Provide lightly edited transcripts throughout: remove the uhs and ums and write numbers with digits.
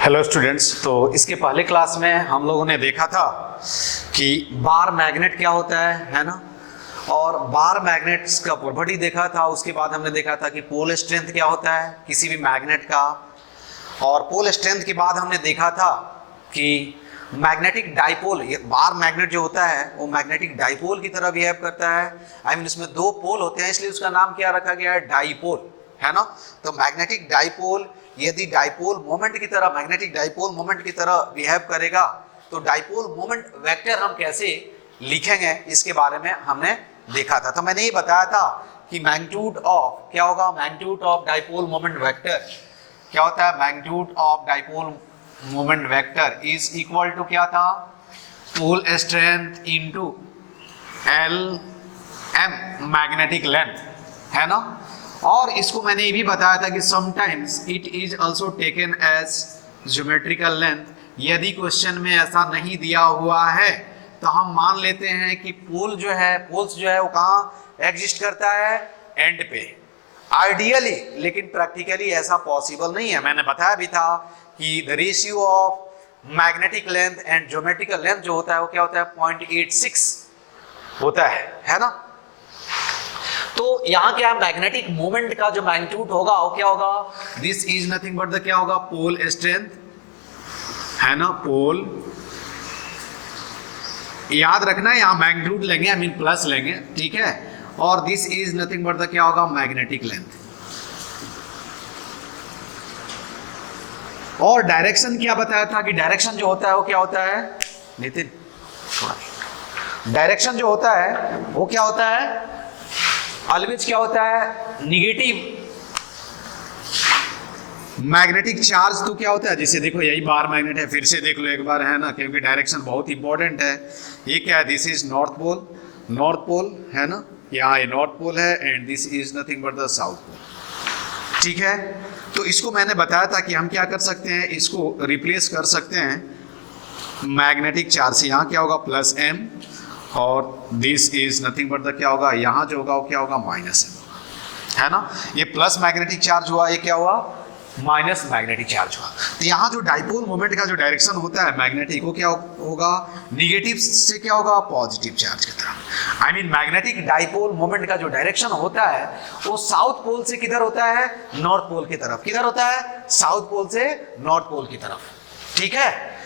Hello students. तो इसके पहले क्लास में हम लोगों ने देखा था कि बार मैग्नेट क्या होता है ना, और बार मैग्नेट्स का प्रॉपर्टी देखा था। उसके बाद हमने देखा था कि पोल स्ट्रेंथ क्या होता है किसी भी मैग्नेट का, और पोल स्ट्रेंथ के बाद हमने देखा था कि मैग्नेटिक डाइपोल, ये बार मैग्नेट जो होता है वो मैग्नेटिक डाइपोल की तरह बिहेव करता है। आई मीन इसमें दो पोल होते हैं, इसलिए उसका नाम क्या रखा गया है, डाइपोल, है ना। तो मैग्नेटिक डाइपोल यदि डाइपोल मोमेंट की तरह, मैग्नेटिक डाइपोल मोमेंट की तरह बिहेव करेगा तो डाइपोल मोमेंट वेक्टर हम कैसे लिखेंगे इसके बारे में हमने देखा था। तो मैंने ये बताया था कि मैग्नीट्यूड ऑफ क्या होगा, magnitude of dipole moment vector क्या होता है, magnitude of dipole moment vector is equal to क्या था, pole strength into L M magnetic length, है ना। और इसको मैंने ये भी बताया था कि sometimes it is also taken as geometrical length. यदि क्वेश्चन में ऐसा नहीं दिया हुआ है तो हम मान लेते हैं कि पोल्स जो है वो कहाँ एग्जिस्ट करता है, एंड पे आइडियली, लेकिन प्रैक्टिकली ऐसा पॉसिबल नहीं है। मैंने बताया भी था कि the ratio of magnetic length and geometrical length जो होता है वो क्या होता है, 0.86 होता है ना। तो यहाँ क्या मैग्नेटिक मोमेंट का जो मैग्नीट्यूड होगा वो क्या होगा, this is nothing but the क्या होगा, पोल स्ट्रेंथ, है ना। पोल याद रखना है, यहाँ मैग्नीट्यूड लेंगे, आई मीन प्लस लेंगे, ठीक है। और this is nothing but the क्या होगा, मैग्नेटिक लेंथ। और डायरेक्शन क्या बताया था कि डायरेक्शन जो होता है वो क्या होता है, नितिन डायरेक्शन जो होता है वो क्या होता है, ऑलवेज क्या होता है, निगेटिव मैग्नेटिक चार्ज। तो क्या होता है, जैसे देखो यही बार मैग्नेट है, फिर से देख लो एक बार, है ना, क्योंकि डायरेक्शन बहुत इंपॉर्टेंट है। ये क्या है, दिस इज नॉर्थ पोल, है ना, यहाँ ये नॉर्थ पोल है, and this is nothing but the south pole, ठीक है। तो इसको मैंने बताया था कि हम क्या कर सकते हैं, इसको रिप्लेस कर सकते हैं मैग्नेटिक चार्ज से। यहाँ क्या होगा, प्लस एम, और this is nothing but the क्या होगा, यहाँ जो होगा वो क्या होगा, माइनस एम, है ना। ये प्लस मैग्नेटिक चार्ज हुआ, ये क्या हुआ, माइनस मैग्नेटिक चार्ज हुआ। तो यहाँ जो डाइपोल मोमेंट का जो डायरेक्शन होता है मैग्नेटिक, वो क्या होगा, निगेटिव से क्या होगा, पॉजिटिव चार्ज की तरफ। I mean magnetic dipole moment का जो डायरेक्शन होता है वो साउथ पोल से किधर होता है, नॉर्थ पोल की तरफ। किधर होता है, साउथ पोल से नॉर्थ पोल की तरफ, ठीक है।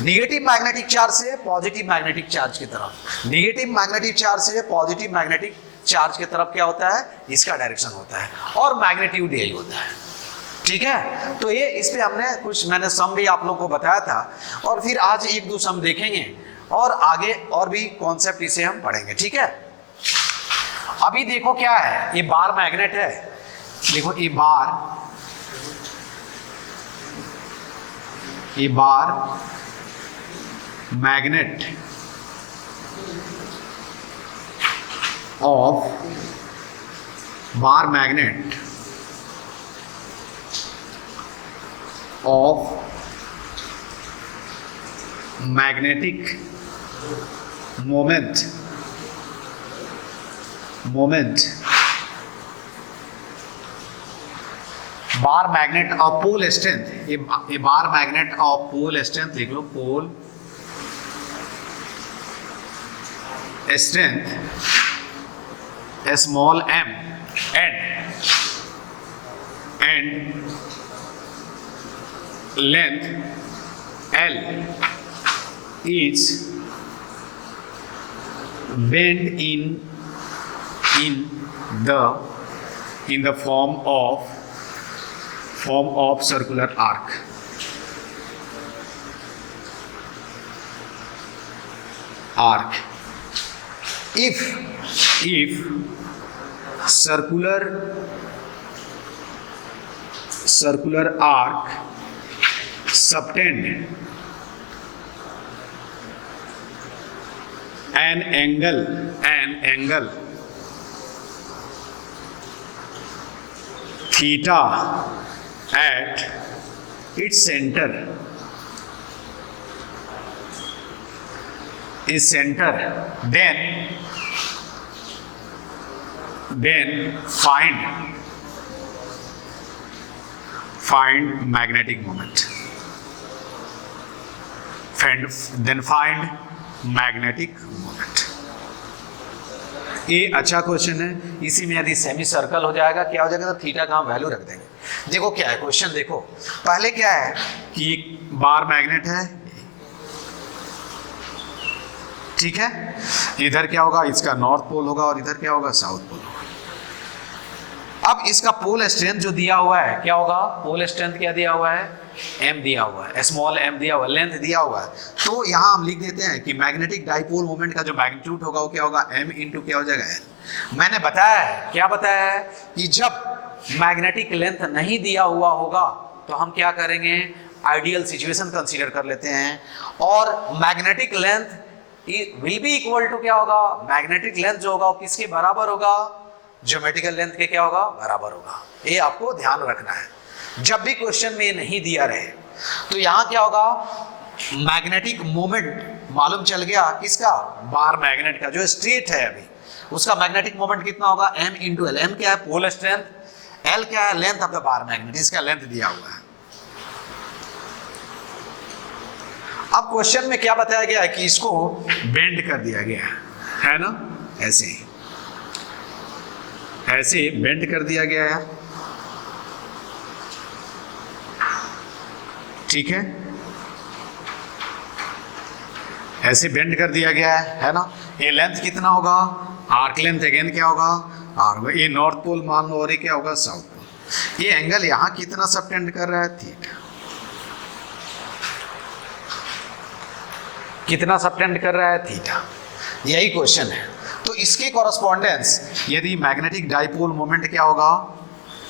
निगेटिव मैग्नेटिक चार्ज से पॉजिटिव मैग्नेटिक चार्ज की तरफ, निगेटिव मैग्नेटिक चार्ज से पॉजिटिव मैग्नेटिक चार्ज की तरफ क्या होता है, इसका डायरेक्शन होता है, और मैग्नीट्यूड यही होता है, ठीक है। तो ये इस पे हमने कुछ, मैंने सम भी आप लोगों को बताया था, और फिर आज एक दो सम देखेंगे और आगे और भी कॉन्सेप्ट इसे हम पढ़ेंगे, ठीक है। अभी देखो क्या है, ये बार मैग्नेट है, देखो ये bar magnet of magnetic moment bar magnet of pole strength, ये bar magnet of pole strength लिख लो, pole strength small m and length L is bent in the form of circular arc. If circular arc subtend an angle theta at its center is center, then find magnetic moment. Then find magnetic moment. ये अच्छा question है। इसी में यदि semi circle हो जाएगा क्या हो जाएगा, तो थीटा का हम वैल्यू रख देंगे। देखो क्या है क्वेश्चन, देखो पहले क्या है कि बार मैग्नेट है, ठीक है, इधर क्या होगा, इसका नॉर्थ पोल होगा और इधर क्या होगा, साउथ पोल होगा। अब इसका पोल स्ट्रेंथ जो दिया हुआ है क्या होगा, पोल स्ट्रेंथ क्या दिया हुआ है, m दिया हुआ है, स्मॉल m दिया हुआ है, लेंथ दिया हुआ है। तो यहाँ हम लिख देते हैं कि मैग्नेटिक डाइपोल मोमेंट का जो मैग्नीट्यूड होगा वो क्या होगा, m इंटू क्या हो जाएगा, l। मैंने बताया है, क्या बताया है कि जब मैग्नेटिक लेंथ नहीं दिया हुआ होगा तो हम क्या करेंगे, आइडियल सिचुएशन कंसीडर कर लेते हैं, और magnetic length will be equal to क्या होगा, मैग्नेटिक लेंथ जो होगा वो किसके बराबर होगा, ज्योमेट्रिकल लेंथ के क्या होगा, बराबर होगा। ये आपको ध्यान रखना है जब भी क्वेश्चन में ये नहीं दिया रहे। तो यहाँ क्या होगा, मैग्नेटिक मोमेंट मालूम चल गया किसका, बार मैग्नेट का जो स्ट्रेट है अभी, उसका मैग्नेटिक मोमेंट कितना होगा, m इंटू एल। m क्या है, पोल स्ट्रेंथ, l क्या है, length of the bar magnet, इसका लेंथ दिया हुआ है। अब क्वेश्चन में क्या बताया गया है कि इसको बेंड कर दिया गया है ना, ऐसे ऐसे बेंड कर दिया गया है, ठीक है, ऐसे बेंड कर दिया गया है ना। ये लेंथ कितना होगा, आर्क लेंथ अगेन क्या होगा, आर, ये नॉर्थ पोल मान लो और ये क्या होगा, साउथ पोल। ये एंगल यहां कितना सबटेंड कर रहा है, थीटा, कितना सबटेंड कर रहा है, थीटा। यही क्वेश्चन है। तो इसके कॉरस्पॉन्डेंस यदि मैग्नेटिक डाइपोल मोमेंट क्या होगा,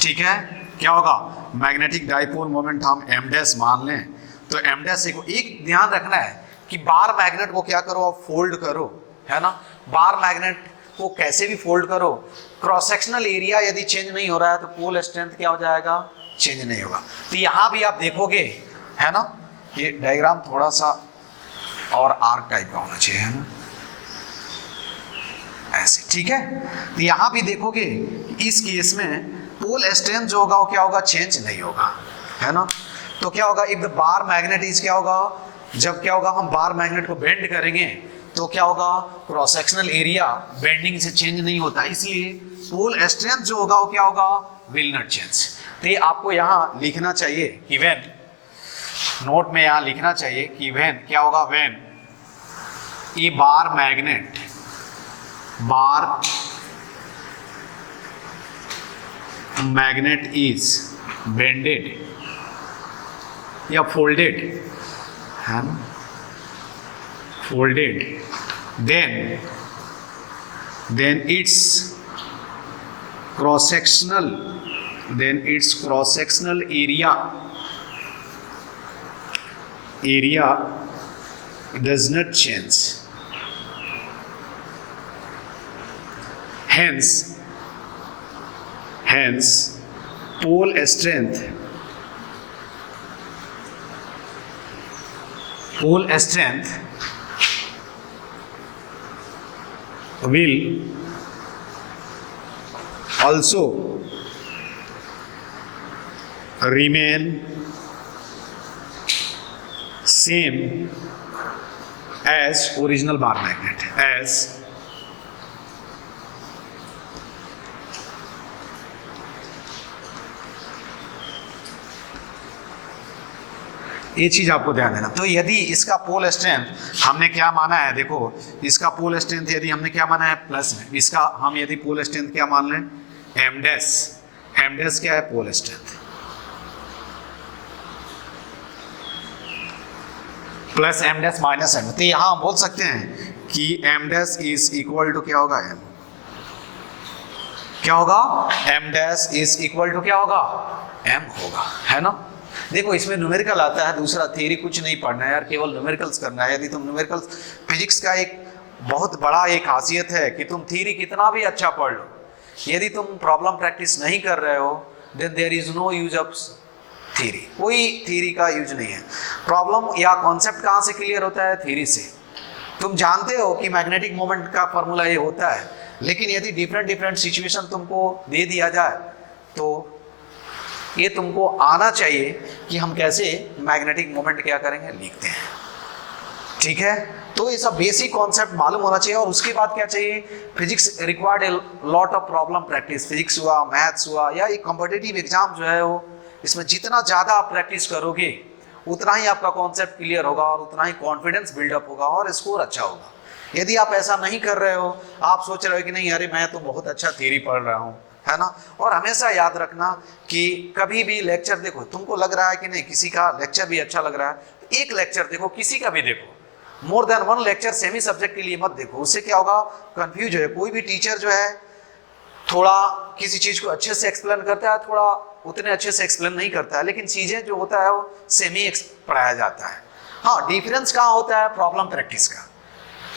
ठीक है, क्या होगा, मैग्नेटिक डाइपोल मोमेंट हम m डैश मान लें, तो m डैश एक ध्यान रखना है कि बार मैग्नेट को क्या करो, आप फोल्ड करो, है ना। बार मैग्नेट को कैसे भी फोल्ड करो, क्रॉस सेक्शनल एरिया यदि चेंज नहीं हो रहा है तो पोल स्ट्रेंथ क्या हो जाएगा, चेंज नहीं होगा। तो यहाँ भी आप देखोगे, है ना, ये डायग्राम थोड़ा सा और आर्क टाइप का होना चाहिए, है ना, ऐसे, ठीक है। तो यहां भी देखोगे इस केस में पोल स्ट्रेंथ जो होगा वो क्या होगा, चेंज नहीं होगा, है ना। तो क्या होगा, if the bar magnet is क्या होगा, जब क्या होगा हम बार मैग्नेट को बेंड करेंगे तो क्या होगा, क्रॉस सेक्शनल एरिया बेंडिंग से चेंज नहीं होता, इसलिए पोल स्ट्रेंथ जो होगा वो क्या होगा, विल नॉट चेंज। तो ये आपको यहां लिखना चाहिए कि व्हेन, नोट में यहां लिखना चाहिए कि व्हेन क्या होगा, when A bar magnet, bar magnet is bended या फोल्डेड, है ना, folded, then its cross sectional area does not change. Hence pole strength will also remain same as original bar magnet, as ये चीज आपको ध्यान देना। तो यदि इसका पोल स्ट्रेंथ हमने क्या माना है, देखो इसका पोल स्ट्रेंथ यदि हमने क्या माना है, प्लस में, इसका हम यदि पोल स्ट्रेंथ क्या मान लें, m डैश क्या है, pole strength, plus m dash minus m। तो यहां हम बोल सकते हैं कि m dash is equal to क्या होगा, m, क्या होगा, m dash is equal to क्या होगा, m होगा, है ना। देखो इसमें न्यूमेरिकल आता है, दूसरा थ्योरी कुछ नहीं पढ़ना है यार, केवल न्यूमेरिकल्स करना है। यदि तुम न्यूमेरिकल्स, फिजिक्स का एक बहुत बड़ा एक खासियत है कि तुम थ्योरी कितना भी अच्छा पढ़ लो, यदि तुम प्रॉब्लम प्रैक्टिस नहीं कर रहे हो then there is no use of theory, कोई थ्योरी का यूज नहीं है। प्रॉब्लम या कॉन्सेप्ट कहाँ से क्लियर होता है, थ्योरी से। तुम जानते हो कि मैग्नेटिक मोमेंट का फॉर्मूला ये होता है, लेकिन यदि डिफरेंट सिचुएशन तुमको दे दिया जाए तो ये तुमको आना चाहिए कि हम कैसे मैग्नेटिक मोमेंट क्या करेंगे, लिखते हैं। ठीक है, तो ये सब बेसिक कॉन्सेप्ट मालूम होना चाहिए। और उसके बाद क्या चाहिए, physics required a lot of problem practice. Physics हुआ, मैथ्स हुआ, या एक कॉम्पिटिटिव एग्जाम जो है वो, इसमें जितना ज़्यादा आप प्रैक्टिस करोगे उतना ही आपका कॉन्सेप्ट क्लियर होगा और उतना ही कॉन्फिडेंस बिल्डअप होगा और स्कोर अच्छा होगा। यदि आप ऐसा नहीं कर रहे हो, आप सोच रहे हो कि नहीं अरे मैं तो बहुत अच्छा थ्योरी पढ़ रहा हूँ, है ना। और हमेशा याद रखना कि कभी भी लेक्चर देखो, तुमको लग रहा है कि नहीं किसी का लेक्चर भी अच्छा लग रहा है, तो एक लेक्चर देखो, किसी का भी देखो, more than one lecture semi subject के लिए मत देखो। उससे क्या होगा, कंफ्यूज है। कोई भी टीचर जो है थोड़ा किसी चीज को अच्छे से एक्सप्लेन करता है, थोड़ा उतने अच्छे से एक्सप्लेन नहीं करता है, लेकिन चीजें जो होता है वो सेमी पढ़ाया जाता है। हाँ, डिफरेंस कहाँ होता है, प्रॉब्लम प्रैक्टिस का।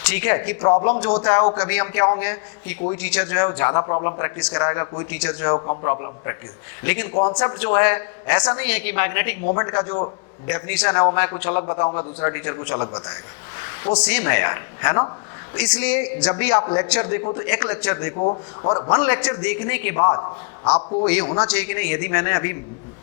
ठीक है, कि प्रॉब्लम जो होता है वो कभी हम क्या होंगे कि कोई टीचर जो है वो ज्यादा प्रॉब्लम प्रैक्टिस कराएगा, कोई टीचर जो है वो कम प्रॉब्लम प्रैक्टिस। लेकिन कॉन्सेप्ट जो है ऐसा नहीं है कि मैग्नेटिक मोमेंट का जो डेफिनेशन है वो मैं कुछ अलग बताऊंगा, दूसरा टीचर कुछ अलग बताएगा, वो सेम है यार, है ना। तो इसलिए जब भी आप लेक्चर देखो तो एक लेक्चर देखो, और वन लेक्चर देखने के बाद आपको ये होना चाहिए कि नहीं, यदि मैंने अभी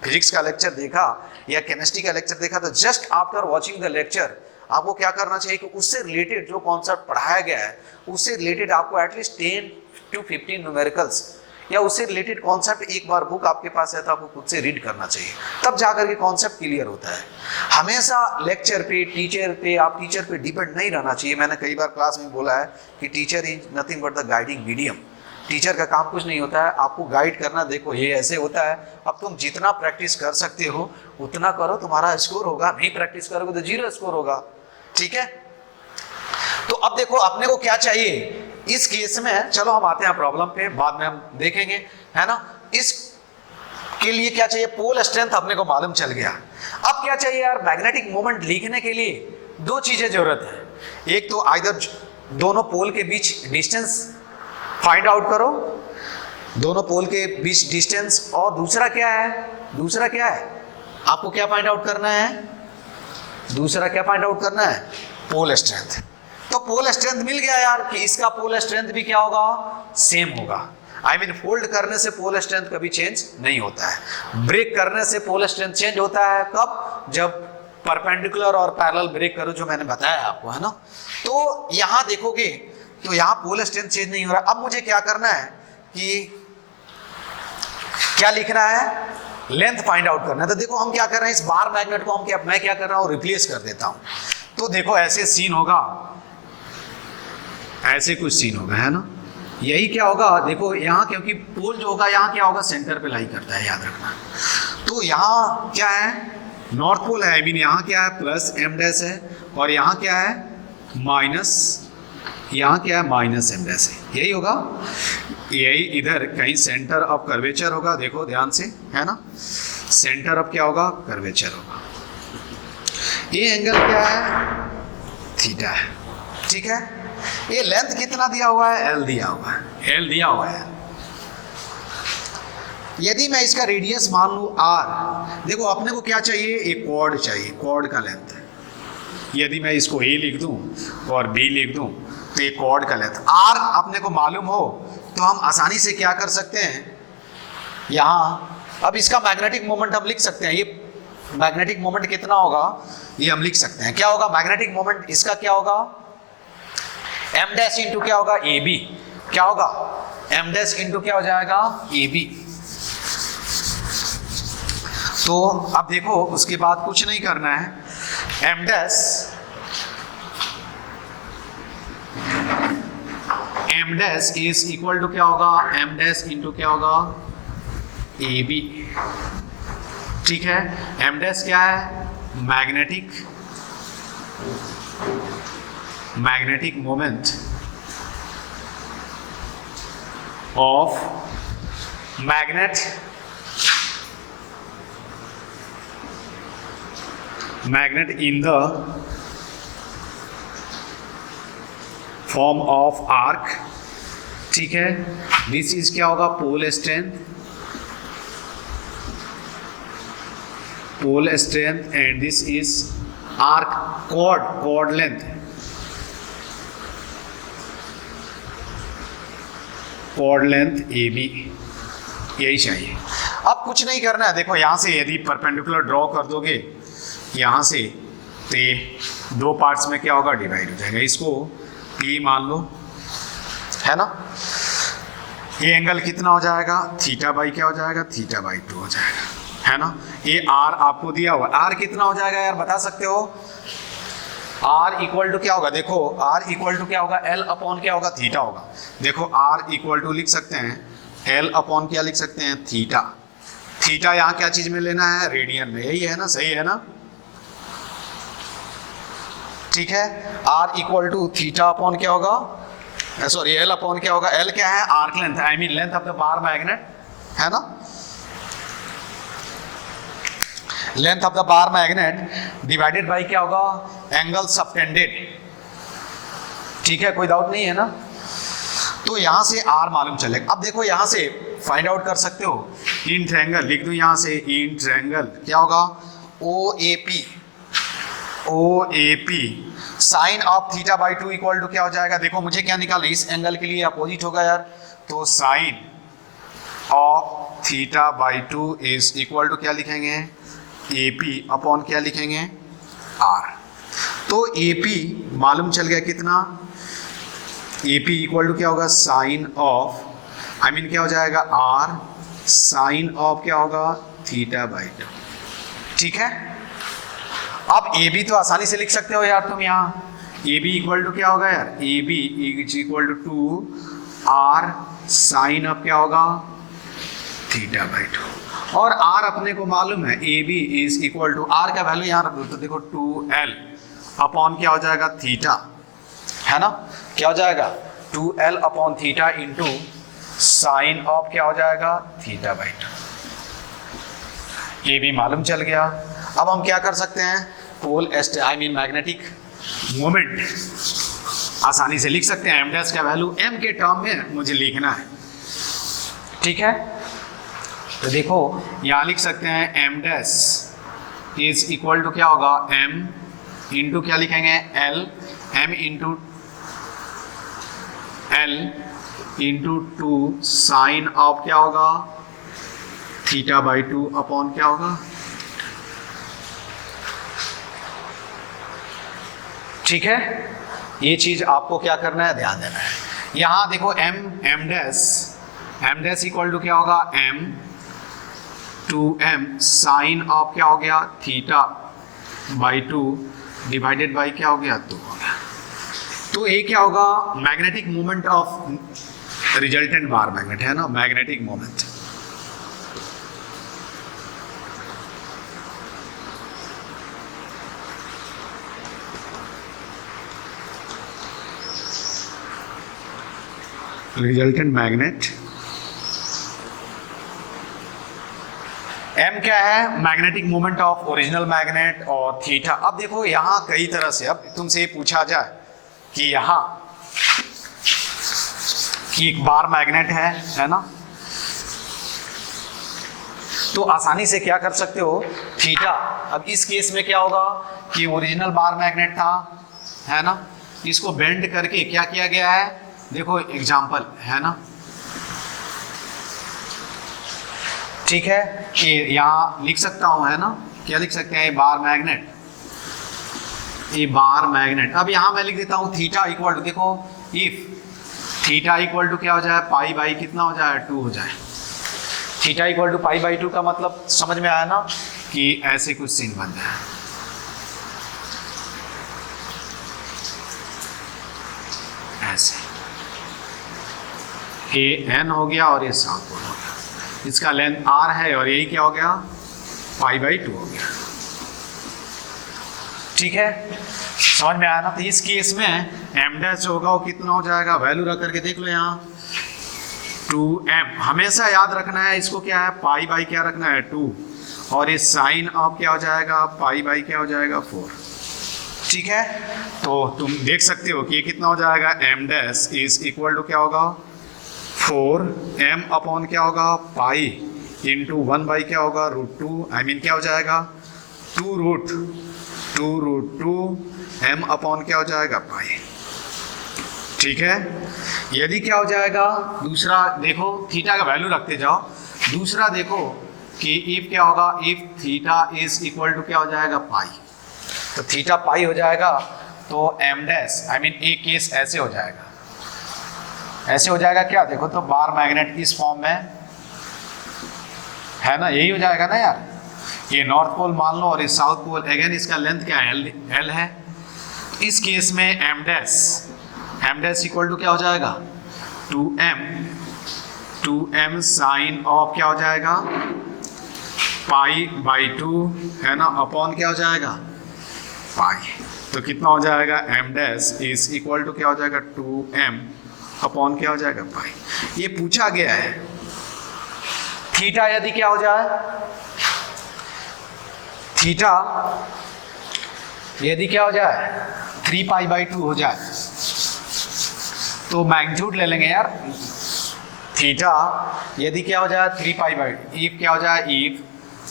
फिजिक्स का लेक्चर देखा या केमिस्ट्री का लेक्चर देखा, तो just after watching the lecture आपको क्या करना चाहिए कि उससे रिलेटेड जो कॉन्सेप्ट पढ़ाया गया है उससे रिलेटेड आपको एटलीस्ट 10 to 15 न्यूमेरिकल्स या उससे रिलेटेड कॉन्सेप्ट एक बार बुक आपके पास है तो आपको खुद से रीड करना चाहिए, तब जाकर के कॉन्सेप्ट क्लियर होता है। हमेशा लेक्चर पे, टीचर पे, आप टीचर पे डिपेंड नहीं रहना चाहिए। मैंने कई बार क्लास में बोला है कि teacher is nothing but the guiding medium. Teacher का काम कुछ नहीं होता है, आपको गाइड करना। देखो ये ऐसे होता है, अब तुम जितना प्रैक्टिस कर सकते हो उतना करो, तुम्हारा स्कोर होगा। नहीं प्रैक्टिस करोगे तो 0 स्कोर होगा। ठीक है, तो अब देखो अपने को क्या चाहिए इस केस में। चलो हम आते हैं प्रॉब्लम पे, बाद में हम देखेंगे, है ना। इस के लिए क्या चाहिए, पोल स्ट्रेंथ अपने को मालूम चल गया। अब क्या चाहिए यार, मैग्नेटिक मोमेंट लिखने के लिए 2 चीजें जरूरत है। एक तो आइदर दोनों पोल के बीच डिस्टेंस फाइंड आउट करो, दोनों पोल के बीच डिस्टेंस, और दूसरा क्या है, आपको क्या फाइंड आउट करना है, दूसरा क्या फाइंड आउट करना है, पोल स्ट्रेंथ। तो पोल स्ट्रेंथ मिल गया यार कि इसका पोल स्ट्रेंथ भी क्या होगा, सेम होगा। आई मीन फोल्ड करने से पोल स्ट्रेंथ कभी चेंज नहीं होता है। ब्रेक करने से पोल स्ट्रेंथ चेंज होता है, कब, जब परपेंडिकुलर और पैरेलल ब्रेक करो, जो मैंने बताया आपको, है ना। तो यहां देखोगे तो यहां पोल स्ट्रेंथ चेंज नहीं हो रहा। अब मुझे क्या करना है कि क्या लिखना है, लेंथ फाइंड आउट करना है। तो देखो हम क्या कर रहे हैं, इस बार मैग्नेट को मैं क्या कर रहा हूं, रिप्लेस कर देता हूं। तो देखो ऐसे सीन होगा, ऐसे कुछ सीन होगा, है ना। यही क्या होगा, देखो यहाँ, क्योंकि पोल जो होगा यहाँ क्या होगा, सेंटर पे लाई करता है, याद रखना। तो यहाँ क्या है, नॉर्थ पोल है, आई मीन यहाँ क्या है, प्लस m डैश है, और यहाँ क्या है, माइनस, यहाँ क्या है, माइनस m डैश है। यही होगा, यही इधर कहीं सेंटर ऑफ कर्वेचर होगा। देखो ध्यान से, है ना, सेंटर ऑफ क्या होगा, कर्वेचर होगा। ये एंगल क्या है, थीटा है। ठीक है, ये लेंथ कितना दिया हुआ है, L दिया हुआ है, L दिया हुआ है। यदि मैं इसका रेडियस मान लूं R, देखो अपने को क्या चाहिए, एक कॉर्ड चाहिए, कॉर्ड का लेंथ है। यदि मैं इसको A लिख दूं और B लिख दूं तो ये कॉर्ड का लेंथ R अपने को मालूम हो तो हम आसानी से क्या कर सकते हैं, यहाँ अब इसका मैग्नेटिक मोमेंट हम लिख सकते हैं। ये मैग्नेटिक मोमेंट कितना होगा, ये हम लिख सकते हैं। क्या होगा मैग्नेटिक मोमेंट, इसका क्या होगा, m डैश इंटू क्या होगा, AB। क्या होगा, m डैश इंटू क्या हो जाएगा, AB। तो अब देखो उसके बाद कुछ नहीं करना है, m dash is equal to क्या होगा, m डैश इंटू क्या होगा, AB। ठीक है, m डैश क्या है, magnetic moment of magnet in the form of arc। ठीक है, दिस इज क्या होगा, pole strength and this is arc, chord length, chord length AB। यही चाहिए। अब कुछ नहीं करना है। देखो यहां से यदि परपेंडिकुलर ड्रॉ कर दोगे, यहां से तो ये दो पार्ट्स में क्या होगा, डिवाइड हो जाएगा। इसको P मान लो, है ना। ये एंगल कितना हो जाएगा, थीटा बाई क्या हो जाएगा, थीटा बाई 2 हो जाएगा, है ना। ये R आपको दिया हुआ, R कितना हो जाएगा यार बता सकते हो। R इक्वल टू क्या होगा, देखो R इक्वल टू क्या होगा, L अपॉन क्या होगा, थीटा होगा। देखो R इक्वल टू लिख सकते हैं L अपॉन क्या लिख सकते हैं, थीटा। थीटा यहाँ क्या चीज में लेना है, रेडियन में, यही है ना, सही है ना, ठीक है। R equal to theta upon क्या होगा, सॉरी L अपॉन क्या होगा, L क्या है, arc length, I mean length of the bar magnet, है ना। Length of the bar magnet divided by क्या होगा, एंगल सबटेंडेड, ठीक है, कोई डाउट नहीं है ना। तो यहां से R मालूम चलेगा। अब देखो यहां से फाइंड आउट कर सकते हो, इन ट्रायंगल लिख दो यहां से, इन ट्रायंगल क्या होगा, OAP sine of theta by 2 equal to क्या हो जाएगा, देखो मुझे क्या निकालना है, इस एंगल के लिए अपोजिट होगा यार, तो sine of theta by 2 is equal to क्या लिखेंगे, AP अपॉन क्या लिखेंगे, R। तो AP मालूम चल गया कितना, AP इक्वल टू क्या होगा, साइन ऑफ, आई मीन क्या हो जाएगा, R साइन ऑफ क्या होगा, थीटा बाई 2, ठीक है। अब AB तो आसानी से लिख सकते हो यार तुम, यहाँ AB इक्वल टू क्या होगा यार, AB is equal to 2 R sine of क्या होगा, थीटा बाई 2, और R अपने को मालूम है, AB is equal to, R का वैल्यू यहाँ रख दो, तो देखो 2L अपॉन क्या हो जाएगा, थीटा, है ना, क्या हो जाएगा 2L upon theta into sine of क्या हो जाएगा, थीटा बाई 2। AB मालूम चल गया। अब हम क्या कर सकते हैं, पोल आई मीन मैग्नेटिक मोमेंट आसानी से लिख सकते हैं, m डैश का वैल्यू m के टर्म में मुझे लिखना है, ठीक है। तो देखो यहाँ लिख सकते हैं m dash is equal to क्या होगा, m इंटू क्या लिखेंगे, l, m into l into 2 sine of क्या होगा, थीटा बाई 2 अपॉन क्या होगा, ठीक है। ये चीज आपको क्या करना है, ध्यान देना है। यहां देखो m डैश इक्वल टू क्या होगा, m 2m साइन ऑफ क्या हो गया, थीटा बाई 2 डिवाइडेड बाई क्या हो गया, 2 हो गया। तो ये क्या होगा, magnetic moment of resultant bar magnet, है ना, magnetic moment. Resultant magnet, m क्या है, magnetic moment of original magnet, और थीटा। अब देखो यहां कई तरह से, अब तुमसे ये पूछा जाए कि यहां कि एक बार मैग्नेट है ना, तो आसानी से क्या कर सकते हो, थीटा। अब इस केस में क्या होगा कि ओरिजिनल बार मैग्नेट था, है ना, इसको बेंड करके क्या किया गया है, देखो एग्जाम्पल, है ना, ठीक है। ये यहाँ लिख सकता हूं, है ना, क्या लिख सकते हैं, ये बार मैग्नेट, ये बार मैग्नेट। अब यहां मैं लिख देता हूं थीटा इक्वल टू, देखो इफ थीटा इक्वल टू क्या हो जाए, पाई बाई कितना हो जाए, 2 हो जाए। Theta equal to pi by 2 का मतलब समझ में आया ना, कि ऐसे कुछ सीन बन जाए, ऐसे ये n हो गया और ये 7 हो गया, इसका लेंथ r है और यही क्या हो गया, पाई बाई 2 हो गया, ठीक है, समझ में आया ना। तो इस केस में m डैश होगा वो कितना हो जाएगा, वैल्यू रख करके देख लो यहाँ 2m, हमेशा याद रखना है इसको, क्या है, पाई बाई क्या रखना है, 2, और ये साइन ऑफ क्या हो जाएगा, पाई बाई क्या हो जाएगा, 4, ठीक है। तो तुम देख सकते हो कि ये कितना हो जाएगा, m dash is equal to क्या होगा, 4m अपॉन क्या होगा, पाई इंटू 1 बाई क्या होगा, √2, आई मीन क्या हो जाएगा, 2√2 m अपॉन क्या हो जाएगा, पाई, ठीक है। यदि क्या हो जाएगा, दूसरा देखो थीटा का वैल्यू रखते जाओ, दूसरा देखो कि इफ क्या होगा, if theta is equal to क्या हो जाएगा, पाई, तो थीटा पाई हो जाएगा, तो M dash I mean a case ऐसे हो जाएगा, ऐसे हो जाएगा क्या, देखो तो बार मैग्नेट की इस फॉर्म में है ना, यही हो जाएगा ना यार। ये नॉर्थ पोल मान लो और ये साउथ पोल, अगेन इसका लेंथ क्या है, एल है। इस केस में एम डैश इक्वल टू क्या हो जाएगा, 2m साइन ऑफ क्या हो जाएगा, पाई बाई 2 है ना, अपॉन क्या हो जाएगा, पाई। तो कितना हो जाएगा, M dash is equal to क्या हो जाएगा, 2m अपॉन क्या हो जाएगा, पाई। ये पूछा गया है। थीटा यदि क्या हो जाए, थीटा यदि क्या हो जाए, 3 पाई बाई 2 हो जाए, तो मैग्नीट्यूड ले लेंगे यार। थीटा यदि क्या हो जाए 3 पाई बाई, इफ क्या हो जाए, if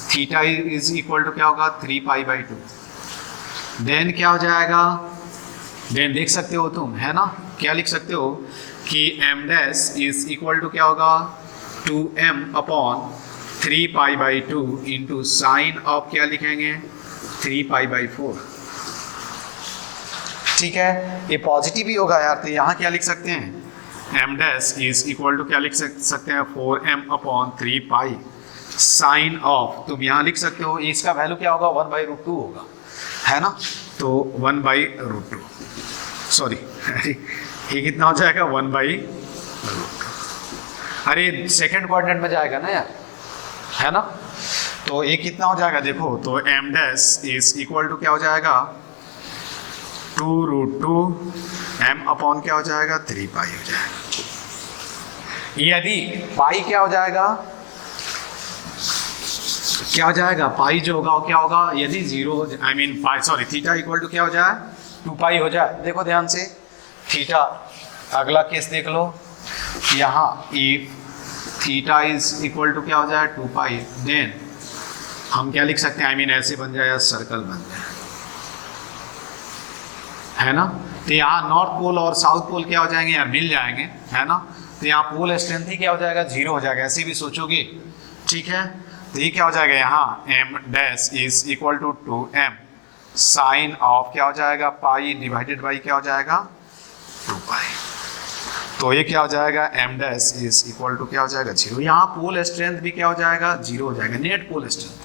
theta is equal to क्या होगा, 3 पाई बाई 2, देन क्या हो जाएगा, देन देख सकते हो तुम है ना, क्या लिख सकते हो कि M dash is equal to क्या होगा, 2m upon 3 pi by 2 into sine of क्या लिखेंगे, 3 पाई बाई 4। ठीक है, ये पॉजिटिव ही होगा यार, तो यहाँ क्या लिख सकते हैं, M dash is equal to क्या लिख सकते हैं, 4m upon 3 pi sine of, तुम यहाँ लिख सकते हो इसका वैल्यू क्या होगा, 1/√2 होगा है ना, तो 1/√2, सॉरी ये कितना हो जाएगा, 1/√2। अरे सेकंड क्वाड्रेंट में जाएगा ना यार, है ना, तो ये कितना हो जाएगा देखो, तो M dash is equal to क्या हो जाएगा, 2√2 m अपॉन क्या हो जाएगा, 3 पाई हो जाएगा। यदि पाई क्या हो जाएगा, क्या हो जाएगा, पाई जो होगा वो क्या होगा, यदि 0 I mean pi sorry theta equal to क्या हो जाए, 2 पाई हो जाए। देखो ध्यान से, थीटा अगला केस देख लो, यहाँ if theta is equal to क्या हो जाए, 2 पाई, देन हम क्या लिख सकते हैं, आई मीन ऐसे बन जाए या सर्कल बन जाए, है ना। तो यहाँ नॉर्थ पोल और साउथ पोल क्या हो जाएंगे यार, मिल जाएंगे, है ना। तो यहाँ पोल स्ट्रेंथ ही क्या हो जाएगा, 0 हो जाएगा, ऐसे भी सोचोगे, ठीक है। तो ये क्या हो जाएगा, यहाँ M dash is equal to 2m sine of क्या हो जाएगा, पाई डिवाइडेड बाई क्या हो जाएगा, 2 पाई। तो ये क्या हो जाएगा, M dash is equal to क्या हो जाएगा, 0। यहाँ पोल स्ट्रेंथ भी क्या हो जाएगा, 0 हो जाएगा, नेट पोल स्ट्रेंथ,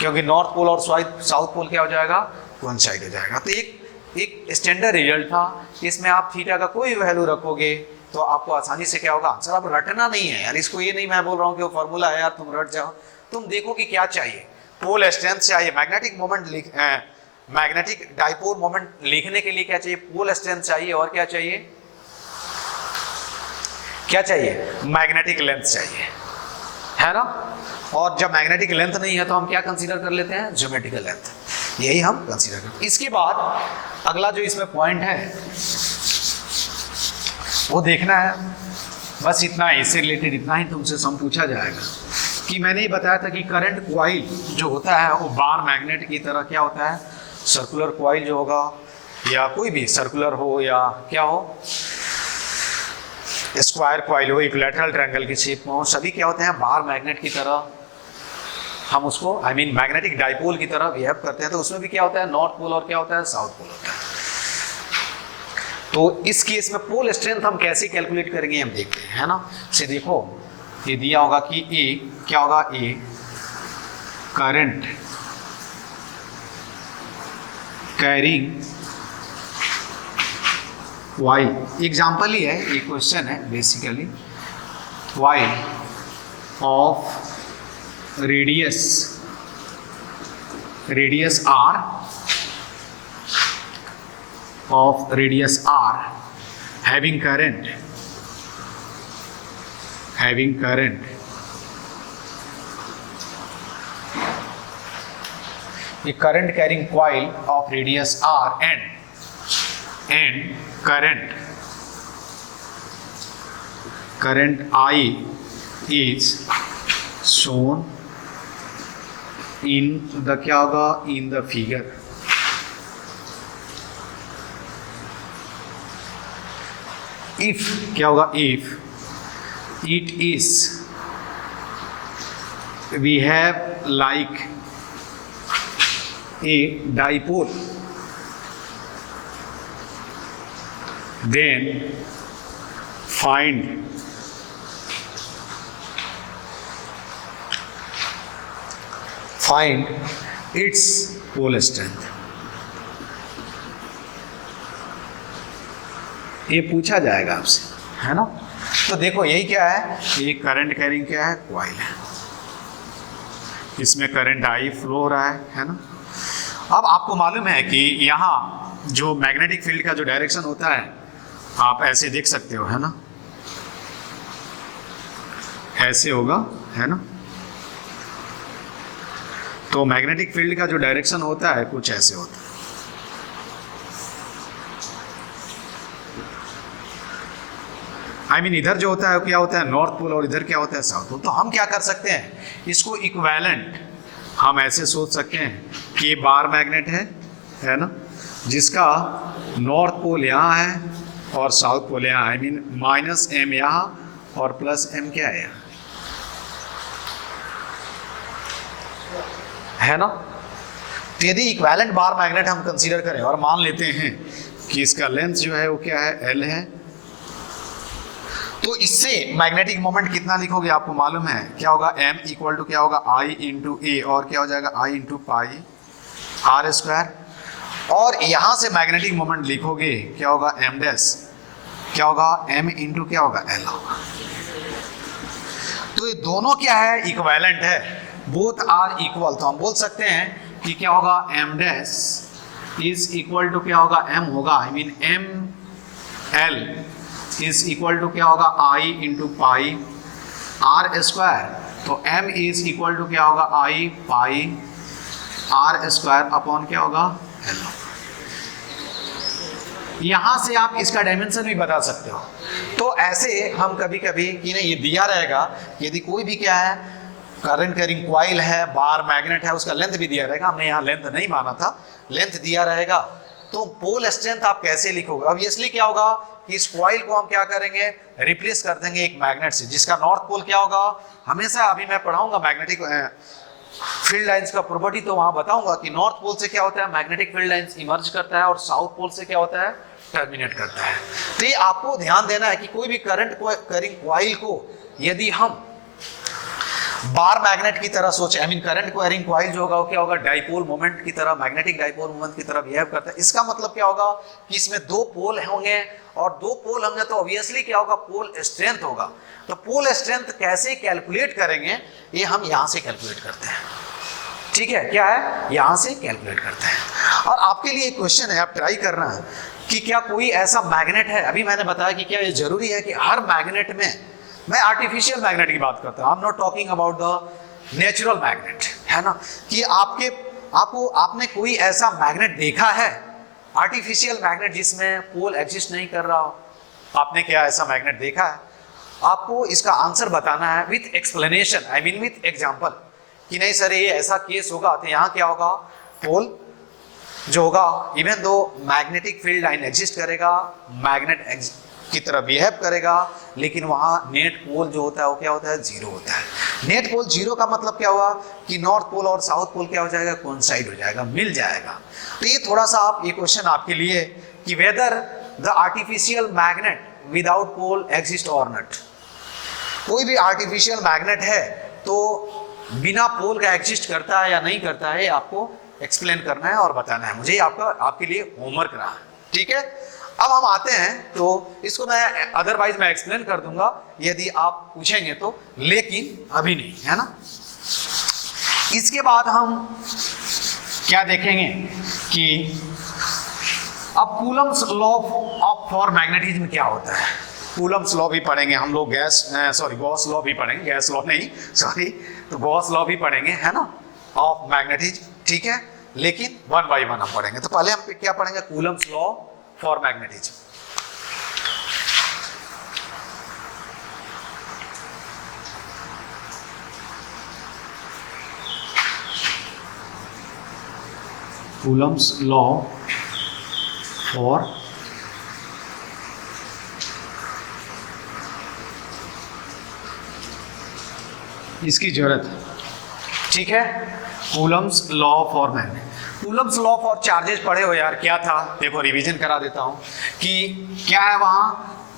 क्योंकि नॉर्थ पोल और साउथ पोल क्या हो जाएगा, वन साइड हो जाएगा। तो एक स्टैंडर्ड रिजल्ट था, इसमें आप थीटा का कोई वैल्यू रखोगे तो आपको आसानी से क्या होगा, आंसर। आप रटना नहीं है यार इसको, ये नहीं मैं बोल रहा हूँ कि वो फॉर्मूला है यार तुम रट जाओ, तुम देखो कि क्या चाहिए, पोल स्ट्रेंथ चाहिए, magnetic moment magnetic dipole moment लिखने के लिए क्या चाहिए, पोल स्ट्रेंथ चाहिए, और क्या चाहिए, क्या चाहिए, मैग्नेटिक लेंथ चाहिए, है ना। और जब मैग्नेटिक लेंथ नहीं है तो हम क्या कंसीडर कर लेते हैं, ज्योमेट्रिकल लेंथ, यही हम कंसीडर करते हैं। इसके बाद अगला जो इसमें पॉइंट है वो देखना है, बस इतना है, इससे रिलेटेड इतना ही तुमसे सम पूछा जाएगा कि मैंने ही बताया था कि करंट क्वाइल जो होता है वो बार मैग्नेट की तरह क्या होता है, सर्कुलर क्वाइल जो होगा, या कोई भी सर्कुलर हो या क्या हो, स्क्वायर क्वाइल हो, इक्विलैटरल ट्रायंगल की शेप में हो, सभी क्या होते हैं, बार मैग्नेट की तरह हम उसको आई मीन मैग्नेटिक डाइपोल की तरह बिहेव करते हैं। तो उसमें भी क्या होता है, नॉर्थ पोल और क्या होता है, साउथ पोल होता है। तो इस केस में पोल स्ट्रेंथ हम कैसे कैलकुलेट करेंगे हम देखते हैं, है ना। से देखो ये दिया होगा कि ए क्या होगा, ए करंट कैरिंग वाइल, एग्जाम्पल ही है, ये क्वेश्चन है basically, while of radius r of radius r having current a current carrying coil of radius r and current I is shown in the क्या होगा, in the figure। if क्या होगा, if it is we have like a dipole, then find its pole strength। ये पूछा जाएगा आपसे, है ना। तो देखो यही क्या है, ये करंट कैरिंग क्या है, कॉइल है, इसमें करंट आई फ्लो हो रहा है ना। अब आपको मालूम है कि यहाँ जो मैग्नेटिक फील्ड का जो डायरेक्शन होता है आप ऐसे देख सकते हो, है ना, ऐसे होगा, है ना। तो मैग्नेटिक फील्ड का जो डायरेक्शन होता है कुछ ऐसे होता है। इधर जो होता है क्या होता है, नॉर्थ पोल, और इधर क्या होता है, साउथ पोल। तो हम क्या कर सकते हैं, इसको इक्विवेलेंट हम ऐसे सोच सकते हैं कि ये बार मैग्नेट है ना, जिसका नॉर्थ पोल यहाँ है और साउथ पोल यहाँ, माइनस एम यहाँ और प्लस एम क्या है ना। तो यदि इक्विवेलेंट बार मैग्नेट हम कंसीडर करें और मान लेते हैं कि इसका लेंथ जो है वो क्या है, एल है, तो इससे मैग्नेटिक मोमेंट कितना लिखोगे, आपको मालूम है क्या होगा, m इक्वल टू क्या होगा, I इंटू ए, और क्या हो जाएगा, I into pi R square. और यहां से मैग्नेटिक मोमेंट लिखोगे क्या होगा, m डैश क्या होगा, m इंटू क्या होगा, l होगा। तो ये दोनों क्या है, इक्विवेलेंट है, बोथ आर इक्वल। तो हम बोल सकते हैं कि क्या होगा, m dash is equal to क्या होगा, m होगा, m l is equal to क्या होगा, I into pi R square. तो m इज इक्वल टू क्या होगा, I pi R square upon क्या होगा, l। यहां से आप इसका डायमेंशन भी बता सकते हो। तो ऐसे हम कभी कभी कि नहीं, ये दिया रहेगा, यदि कोई भी क्या है, करंट कैरिंग कॉइल है, बार मैग्नेट है, उसका लेंथ भी दिया रहेगा, हमने यहाँ लेंथ नहीं माना था, लेंथ दिया रहेगा। तो पोल स्ट्रेंथ आप कैसे लिखोगे, ऑब्वियसली क्या होगा कि इस कॉइल को हम क्या करेंगे, रिप्लेस कर देंगे एक मैग्नेट से, जिसका नॉर्थ पोल क्या होगा, हमेशा अभी मैं पढ़ाऊंगा मैग्नेटिक फील्ड लाइंस का प्रॉपर्टी, तो वहां बताऊंगा कि नॉर्थ पोल से क्या होता है, मैग्नेटिक फील्ड लाइंस इमर्ज करता है, और साउथ पोल से क्या होता है, टर्मिनेट करता है। तो ये आपको ध्यान देना है कि कोई भी करंट कैरिंग कॉइल को यदि हम बार मैग्नेट की तरह सोचे, करंट कैरिंग कॉइल जो होगा वो क्या होगा, डाइपोल मोमेंट की तरह, मैग्नेटिक डाइपोल मोमेंट की तरह बिहेव करता है। इसका मतलब क्या होगा कि इसमें दो पोल होंगे, और दो पोल होंगे तो ऑब्वियसली क्या होगा, पोल स्ट्रेंथ होगा। तो पोल स्ट्रेंथ कैसे कैलकुलेट करेंगे, ये हम यहां से कैलकुलेट करते हैं, ठीक है, क्या है, यहां से कैलकुलेट करते हैं। और आपके लिए एक क्वेश्चन है, आप ट्राई करना है कि क्या कोई ऐसा मैग्नेट है, अभी मैंने बताया कि क्या ये जरूरी है कि हर मैग्नेट में, मैं आर्टिफिशियल मैग्नेट की बात करता हूं, I am not talking about the natural magnet, है ना, कि आपने कोई ऐसा मैग्नेट देखा है, आर्टिफिशियल मैग्नेट जिसमें पोल एग्जिस्ट नहीं कर रहा हो, आपने क्या ऐसा मैग्नेट देखा है, आपको इसका आंसर बताना है विथ एक्सप्लेनेशन, विथ एग्जांपल, कि नहीं सर ये ऐसा केस होगा, तो यहाँ क्या होगा, पोल जो होगा, even though magnetic field line exist करेगा, मैग्नेट की तरह बिहेव करेगा, लेकिन वहां नेट पोल जो होता है वो क्या होता है, जीरो होता है। नेट पोल जीरो का मतलब क्या हुआ कि नॉर्थ पोल और साउथ पोल क्या हो जाएगा, कोइंसाइड हो जाएगा, मिल जाएगा। तो ये थोड़ा सा आप, ये क्वेश्चन आपके लिए कि whether the artificial magnet without pole exist और नॉट, कोई भी आर्टिफिशियल मैग्नेट है तो बिना पोल का एग्जिस्ट करता है या नहीं करता है, आपको एक्सप्लेन करना है और बताना है मुझे, आपके लिए होमवर्क रहा, ठीक है। अब हम आते हैं, तो इसको मैं अदरवाइज मैं एक्सप्लेन कर दूंगा यदि आप पूछेंगे तो, लेकिन अभी नहीं, है ना। इसके बाद हम क्या देखेंगे कि अब Coulomb's law of for magnetism क्या होता है। कूलम्स लॉ भी पढ़ेंगे हम लोग, गॉस लॉ भी पढ़ेंगे, गैस लॉ नहीं सॉरी, तो गॉस लॉ भी पढ़ेंगे, है ना, ऑफ मैग्नेटिज्म, ठीक है, लेकिन वन बाय वन हम पढ़ेंगे। तो पहले हम क्या पढ़ेंगे, Coulomb's law for magnetism. Coulomb's law for इसकी जरूरत है, ठीक है, Coulomb's law for magnet. Coulomb's law for charges पढ़े हो यार, क्या था? देखो रिवीजन करा देता हूं कि क्या है वहां,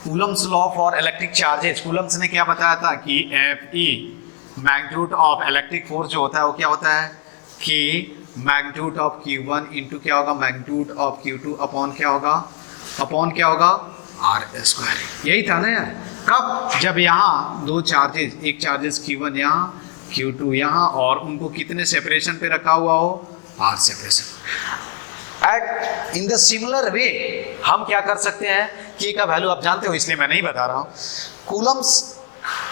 Coulomb's law for electric charges. Coulomb's ने क्या बताया था कि F E magnitude of electric force जो होता है वो क्या होता है कि मैग्नीट्यूड ऑफ Q1 इंटू क्या होगा मैग्नीट्यूड ऑफ Q2 अपॉन क्या होगा आर स्क्वायर। यही था ना यार। कब? जब यहाँ दो चार्जेस, एक चार्जेस Q1 यहाँ Q2 यहाँ, और उनको कितने सेपरेशन पे रखा हुआ हो, R separation. At in the similar way हम क्या कर सकते हैं कि का वैल्यू आप जानते हो इसलिए मैं नहीं बता रहा हूँ। कूलम्स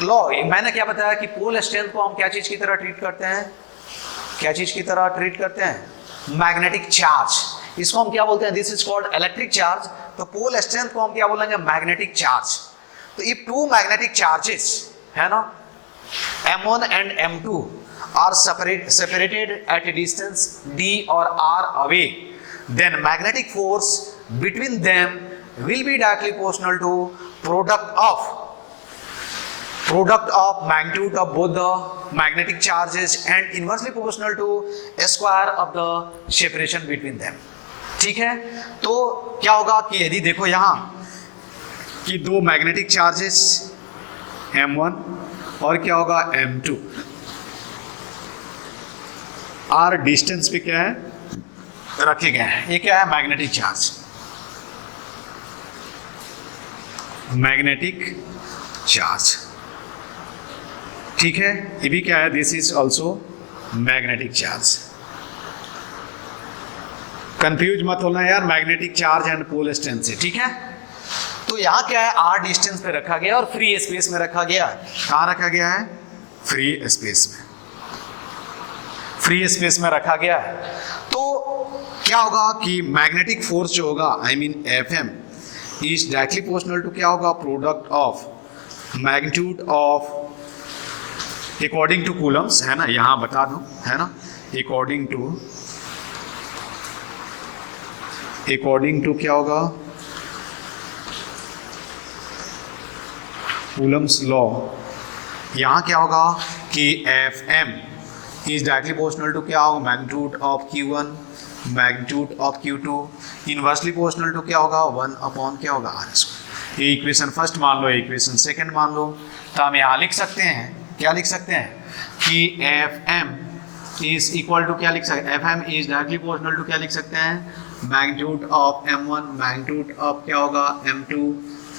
लॉ मैंने क्या बताया कि पोल स्ट्रेंथ को हम क्या चीज की तरह ट्रीट करते हैं, क्या चीज की तरह ट्रीट करते हैं, मैग्नेटिक चार्ज। इसको हम क्या बोलते हैं, this is called electric charge. तो पोल स्ट्रेंथ को हम क्या बोलेंगे, मैग्नेटिक चार्ज। तो इफ टू मैग्नेटिक चार्जेस है ना M1 and M2 are separated at a distance d or r away, then magnetic force between them will be directly proportional to product of magnitude of both the magnetic charges and inversely proportional to square of the separation between them। ठीक है, तो क्या होगा कि यदि देखो यहां कि दो मैग्नेटिक चार्जेस M1 और क्या होगा M2, आर डिस्टेंस पे क्या है रखे गए हैं। ये क्या है, मैग्नेटिक चार्ज, मैग्नेटिक चार्ज। ठीक है, ये भी क्या है, this is also magnetic charge. Confuse मत होना यार magnetic charge and pole strength से। ठीक है, तो यहाँ क्या है, आर डिस्टेंस पे रखा गया और फ्री स्पेस में रखा गया। कहाँ रखा गया है, फ्री स्पेस में, फ्री स्पेस में रखा गया है। तो क्या होगा कि मैग्नेटिक फोर्स जो होगा I mean Fm is directly proportional to क्या होगा, product of magnitude of according to Coulomb's, है ना, यहाँ बता दूं, है ना, अकॉर्डिंग टू क्या होगा, कूलम्स लॉ। यहाँ क्या होगा कि Fm is directly proportional to क्या होगा, magnitude of Q1 magnitude of Q2 inversely proportional to क्या होगा 1 अपॉन क्या होगा आर स्क्वायर। ये इक्वेशन फर्स्ट मान लो, इक्वेशन सेकंड मान लो। तो हम यहाँ लिख सकते हैं, क्या लिख सकते हैं कि Fm इज इक्वल टू क्या लिख सकते हैं, Fm is directly proportional to क्या लिख सकते हैं, magnitude of M1 magnitude of क्या होगा M2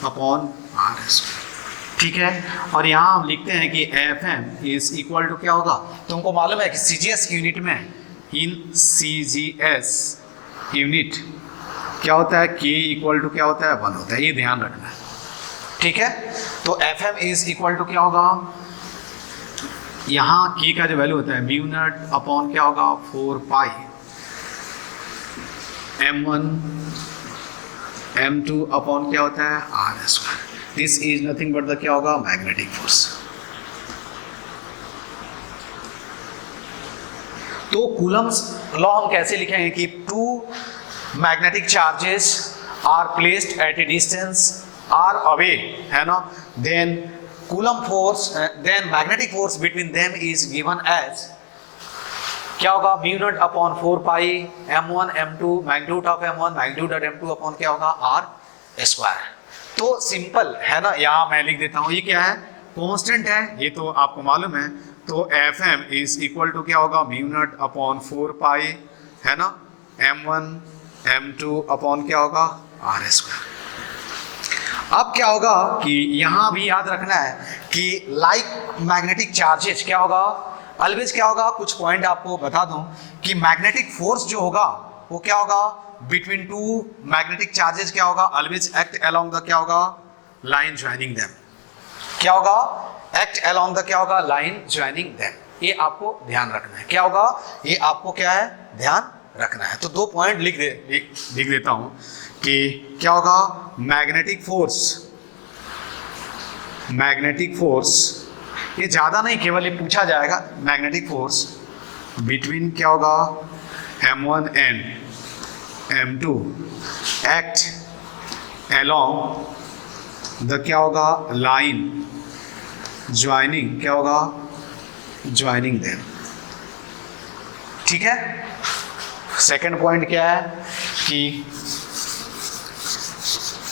अपॉन आर स्क्वायर। ठीक है, और यहाँ हम लिखते हैं कि Fm इज इक्वल टू क्या होगा, तुमको मालूम है कि CGS यूनिट में, इन CGS यूनिट क्या होता है, K इक्वल टू क्या होता है 1 होता है, ये ध्यान रखना है। ठीक है, तो Fm इज इक्वल टू क्या होगा, यहाँ K का जो वैल्यू होता है म्यू नॉट अपॉन क्या होगा 4 पाई M1 M2 अपॉन क्या होता है R square. This is nothing but the क्या होगा मैग्नेटिक फोर्स। तो कूलम्स लॉ हम कैसे लिखेंगे कि two magnetic charges are placed at a distance R away, है ना, then Coulomb force, then magnetic force between them is given as क्या होगा mu naught upon 4 pi M1 M2 magnitude of M1 magnitude of M2 upon क्या होगा R square. तो simple है ना, यहाँ मैं लिख देता हूँ, ये क्या है, कांस्टेंट है, ये तो आपको मालूम है। तो Fm इज इक्वल टू क्या होगा म्यू नॉट अपॉन 4 पाई, है ना, M1 M2 अपॉन क्या होगा आर स्क्वायर। अब क्या होगा कि यहाँ भी याद रखना है कि लाइक मैग्नेटिक चार्जेस क्या होगा, ऑलवेज क्या होगा, कुछ पॉइंट आपको बता दूं कि मैग्नेटिक फोर्स जो होगा वो क्या होगा बिटवीन टू मैग्नेटिक चार्जेस क्या होगा, ऑलवेज एक्ट अलोंग द क्या होगा लाइन ज्वाइनिंग देम, क्या होगा एक्ट अलोंग द क्या होगा लाइन ज्वाइनिंग देम। ये आपको ध्यान रखना है, क्या होगा, ये आपको क्या है ध्यान रखना है। तो 2 पॉइंट लिख देता हूं कि क्या होगा मैग्नेटिक फोर्स, ये ज्यादा नहीं, केवल ये पूछा जाएगा, मैग्नेटिक फोर्स बिटवीन क्या होगा M1 and M2 act along the क्या होगा लाइन ज्वाइनिंग क्या होगा ज्वाइनिंग देम। ठीक है, सेकंड पॉइंट क्या है कि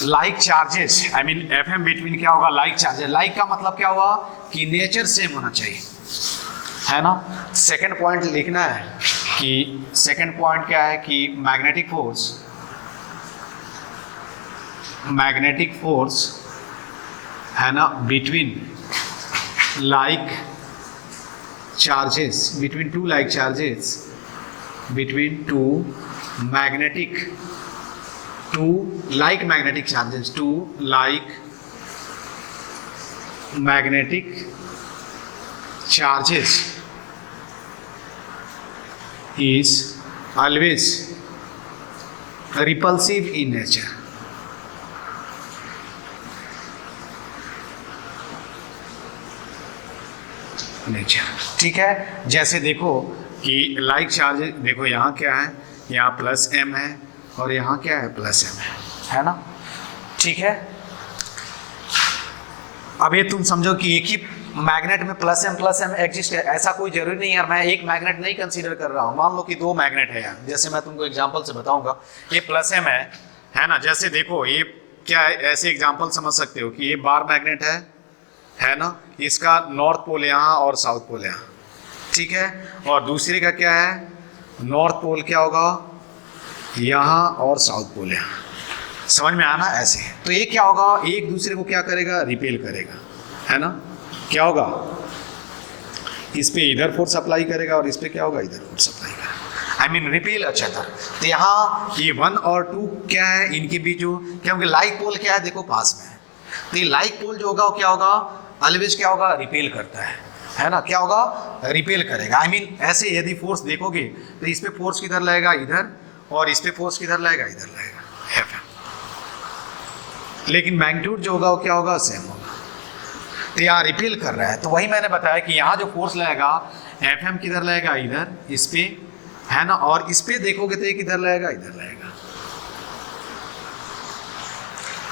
like charges, I mean FM between क्या होगा, लाइक चार्जेस। लाइक का मतलब क्या हुआ कि नेचर सेम होना चाहिए, है ना। सेकंड पॉइंट लिखना है कि सेकंड पॉइंट क्या है कि मैग्नेटिक फोर्स है ना between like charges, between two like charges, between two like magnetic charges, two like magnetic charges is always repulsive in nature. ठीक है। जैसे देखो कि लाइक चार्जेस, देखो यहाँ क्या है, यहाँ प्लस m है और यहाँ क्या है, प्लस m है ना। ठीक है। अब ये तुम समझो कि एक ही मैग्नेट में प्लस m एग्जिस्ट है, ऐसा कोई जरूरी नहीं यार। मैं एक मैग्नेट नहीं कंसीडर कर रहा हूँ, मान लो कि दो मैग्नेट है यार। जैसे मैं तुमको एग्जांपल से बताऊंगा, ये प्लस m है ना। जैसे देखो ये क्या है, ऐसे एग्जांपल समझ सकते हो कि ये बार मैग्नेट है ना, इसका नॉर्थ पोल यहाँ और साउथ पोल यहाँ, ठीक है। और दूसरे का क्या है, नॉर्थ पोल क्या होगा यहाँ और साउथ पोल यहाँ, समझ में आना ऐसे। तो ये क्या होगा, एक दूसरे को क्या करेगा, रिपेल करेगा, है ना। क्या होगा, इस पे इधर फोर्स अप्लाई करेगा और इस पे क्या होगा, इधर फोर्स अप्लाई करेगा, आई मीन रिपेल अच्छा था। तो यहाँ ये 1 और 2 क्या है, इनके बीच जो क्या होगा, लाइक पोल क्या है, देखो पास में है। तो ये लाइक पोल जो होगा वो क्या होगा, ऑलवेज क्या होगा, रिपेल करता है ना। क्या होगा, रिपेल करेगा। आई मीन ऐसे यदि फोर्स देखोगे तो इस पे फोर्स किधर लगेगा, इधर, और इस पे फोर्स किधर लगेगा, इधर लगेगा, लेकिन मैग्नीट्यूड जो होगा वो क्या होगा, सेम होगा। तो यहाँ रिपेल कर रहा है, तो वही मैंने बताया कि यहाँ जो फोर्स लगेगा एफएम किधर लगेगा, इधर, इस पे, है ना। और इस पे देखोगे तो ये किधर लगेगा, इधर लगेगा।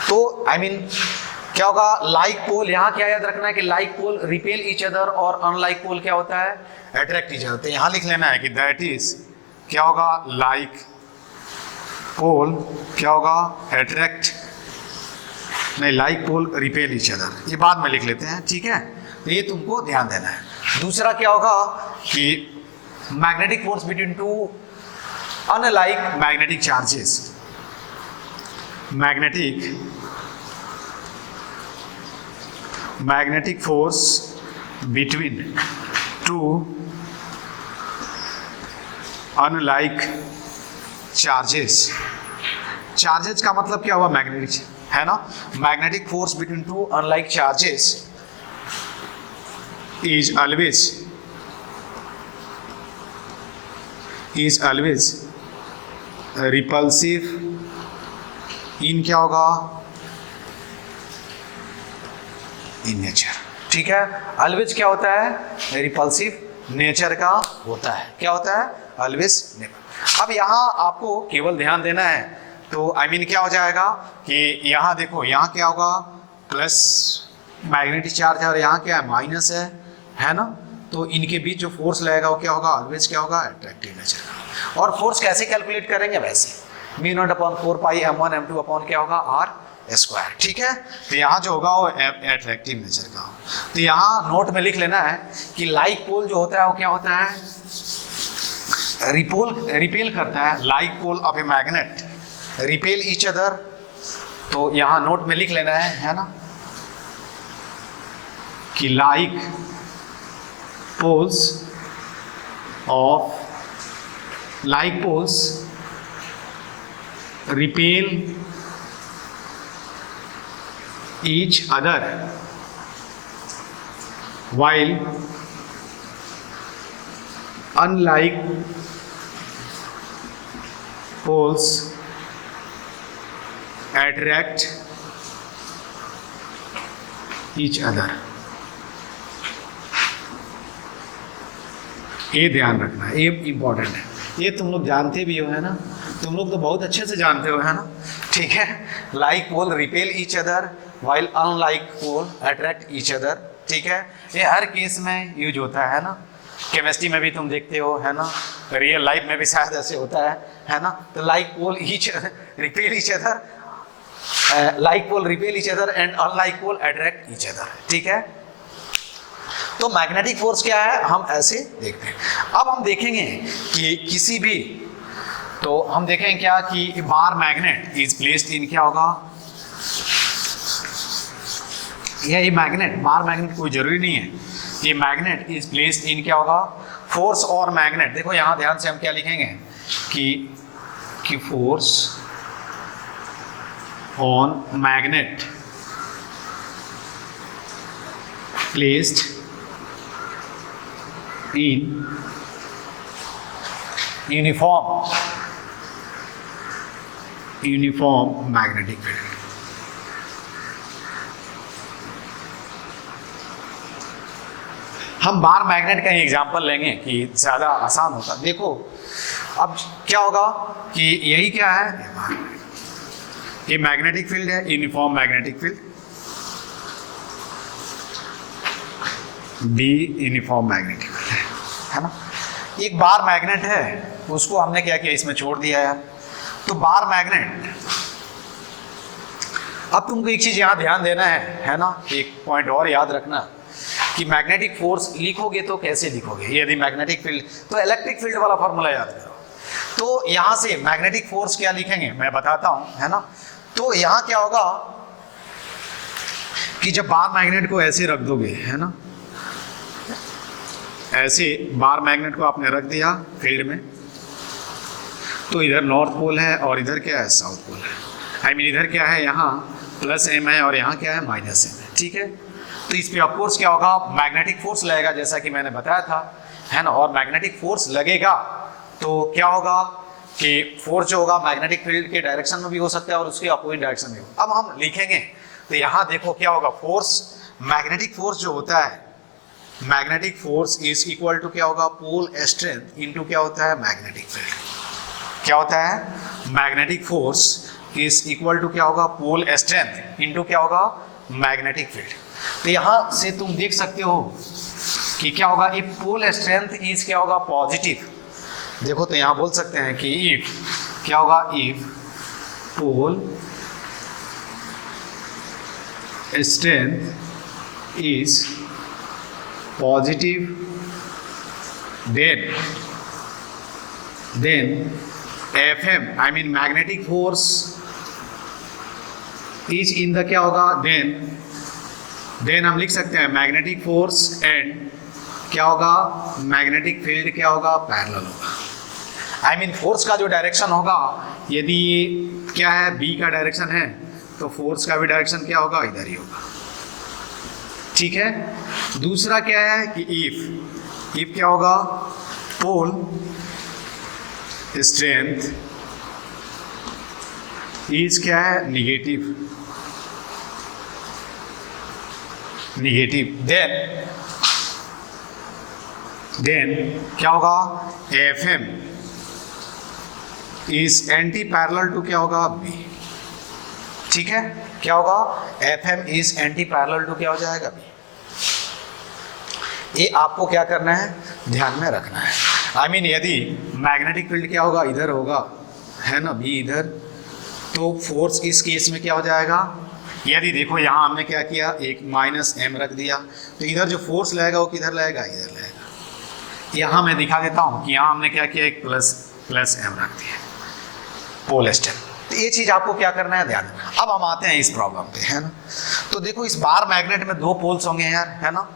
तो आई मीन क्या होगा, लाइक पोल, यहाँ क्या याद रखना है कि like pole repel each other और अनलाइक पोल क्या होता है, अट्रैक्ट ईच अदर। तो यहाँ लिख लेना है कि दैट इज क्या होगा, लाइक पोल क्या होगा, अट्रैक्ट, नहीं like pole repel each other, ये बाद में लिख लेते हैं, ठीक है। तो ये तुमको ध्यान देना है। दूसरा क्या होगा कि magnetic force between two unlike magnetic charges, magnetic force between two unlike charges. Charges का मतलब क्या हुआ, मैग्नेटिक, है ना। Magnetic force between two unlike charges is always repulsive in क्या होगा, इन नेचर, ठीक है। ऑलवेज क्या होता है, रिपल्सिव नेचर का होता है। क्या होता है, ऑलवेज नेचर। अब यहाँ आपको केवल ध्यान देना है, तो आई मीन क्या हो जाएगा कि यहाँ देखो, यहाँ क्या होगा, प्लस मैग्नेटिक चार्ज है और यहाँ क्या है, माइनस है ना। तो इनके बीच जो फोर्स लगेगा वो क्या होगा, ऑलवेज क्या होगा, अट्रैक्टिव नेचर का। और फोर्स कैसे कैलकुलेट करेंगे, वैसे μ0/4πm1m2 अपॉन क्या होगा, आर स्क्वायर, ठीक है। तो यहाँ जो होगा वो अट्रैक्टिव नेचर का हो। तो यहाँ नोट में लिख लेना है कि लाइक पोल जो होता है वो क्या होता है, रिपेल करता है। Like pole of a magnet repel each other. तो यहाँ नोट में लिख लेना है ना, कि like poles repel each other while unlike poles attract each other। ये ध्यान रखना है, ये इंपॉर्टेंट है। ये तुम लोग जानते भी हो, है ना, तुम लोग तो बहुत अच्छे से जानते हो, है ना, ठीक है। Like pole repel each other while unlike pole attract each other, ठीक है। ये हर केस में यूज होता है ना। केमिस्ट्री में भी तुम देखते हो, है ना, रियल लाइफ में भी शायद ऐसे होता है ना। तो like pole each repel each other, like pole repel each other and unlike pole attract each other, ठीक है। तो मैग्नेटिक फोर्स क्या है, हम ऐसे देखते हैं। अब हम देखेंगे कि किसी भी, तो हम देखेंगे क्या कि बार मैग्नेट इज प्लेस्ड इन, क्या होगा, ये मैग्नेट, बार मैग्नेट कोई जरूरी नहीं है, ये मैग्नेट इज प्लेस्ड इन, क्या होगा, फोर्स और मैग्नेट। देखो यहां ध्यान से हम क्या लिखेंगे कि force on magnet placed in uniform magnetic field. हम बार मैग्नेट का एग्जांपल लेंगे कि ज्यादा आसान होगा। देखो अब क्या होगा कि यही क्या है, ये मैग्नेटिक फील्ड है, uniform magnetic field, be uniform magnetic field है ना। एक बार मैग्नेट है, उसको हमने क्या किया, इसमें छोड़ दिया है। तो बार मैग्नेट, अब तुमको एक चीज यहां ध्यान देना है ना, एक पॉइंट और याद रखना कि मैग्नेटिक फोर्स लिखोगे तो कैसे लिखोगे, यदि मैग्नेटिक फील्ड तो इलेक्ट्रिक फील्ड वाला फॉर्मूला याद करो। तो यहां से मैग्नेटिक फोर्स क्या लिखेंगे मैं बताता हूं, है ना। तो यहां क्या होगा कि जब बार मैग्नेट को ऐसे रख दोगे, है ना, ऐसे बार मैग्नेट को आपने रख दिया फील्ड में, तो इधर नॉर्थ पोल है और इधर क्या है, साउथ पोल है। आई मीन इधर क्या है, यहाँ प्लस एम है और यहाँ क्या है, माइनस एम है, ठीक है। तो इस पे ऑफकोर्स क्या होगा, मैग्नेटिक फोर्स लगेगा, जैसा कि मैंने बताया था, है ना। और मैग्नेटिक फोर्स लगेगा तो क्या होगा कि फोर्स जो होगा मैग्नेटिक फील्ड के डायरेक्शन में भी हो सकता है और उसके अपोजिट डायरेक्शन में। अब हम लिखेंगे तो यहाँ देखो क्या होगा, फोर्स, मैग्नेटिक फोर्स जो होता है, magnetic force is equal to क्या होगा, पोल स्ट्रेंथ इनटू क्या होता है, मैग्नेटिक फील्ड। क्या होता है, magnetic force is equal to क्या होगा, पोल स्ट्रेंथ इनटू क्या होगा, मैग्नेटिक फील्ड। तो यहां से तुम देख सकते हो कि क्या होगा, इफ पोल स्ट्रेंथ इज क्या होगा, पॉजिटिव। देखो तो यहां बोल सकते हैं कि इफ क्या होगा, if pole strength is positive then FM I mean magnetic force is in the क्या होगा, then हम लिख सकते हैं मैग्नेटिक फोर्स एंड क्या होगा, मैग्नेटिक फील्ड क्या होगा, पैरेलल होगा। आई मीन फोर्स का जो डायरेक्शन होगा, यदि ये क्या है, बी का डायरेक्शन है, तो फोर्स का भी डायरेक्शन क्या होगा, इधर ही होगा, ठीक है। दूसरा क्या है कि इफ क्या होगा, पोल स्ट्रेंथ इज क्या है, निगेटिव, देन क्या होगा, FM is anti parallel to क्या होगा, B, ठीक है। क्या होगा, FM is anti parallel to क्या हो जाएगा, B। ये आपको क्या करना है, ध्यान में रखना है। आई मीन यदि मैग्नेटिक फील्ड क्या होगा, इधर होगा, है ना, B इधर, तो फोर्स इस केस में क्या हो जाएगा, यदि देखो यहाँ हमने क्या किया, एक माइनस एम रख दिया, तो इधर जो फोर्स लगेगा वो किधर लगेगा, इधर लगेगा। यहाँ मैं दिखा देता हूँ कि यहाँ हमने क्या किया, एक प्लस एम रख दिया, पोल स्ट्रेंथ। तो ये चीज आपको क्या करना है, ध्यान। अब हम आते हैं इस प्रॉब्लम पे, है ना। तो देखो इस बार मैग्नेट में दो पोल्स होंगे यार, है ना,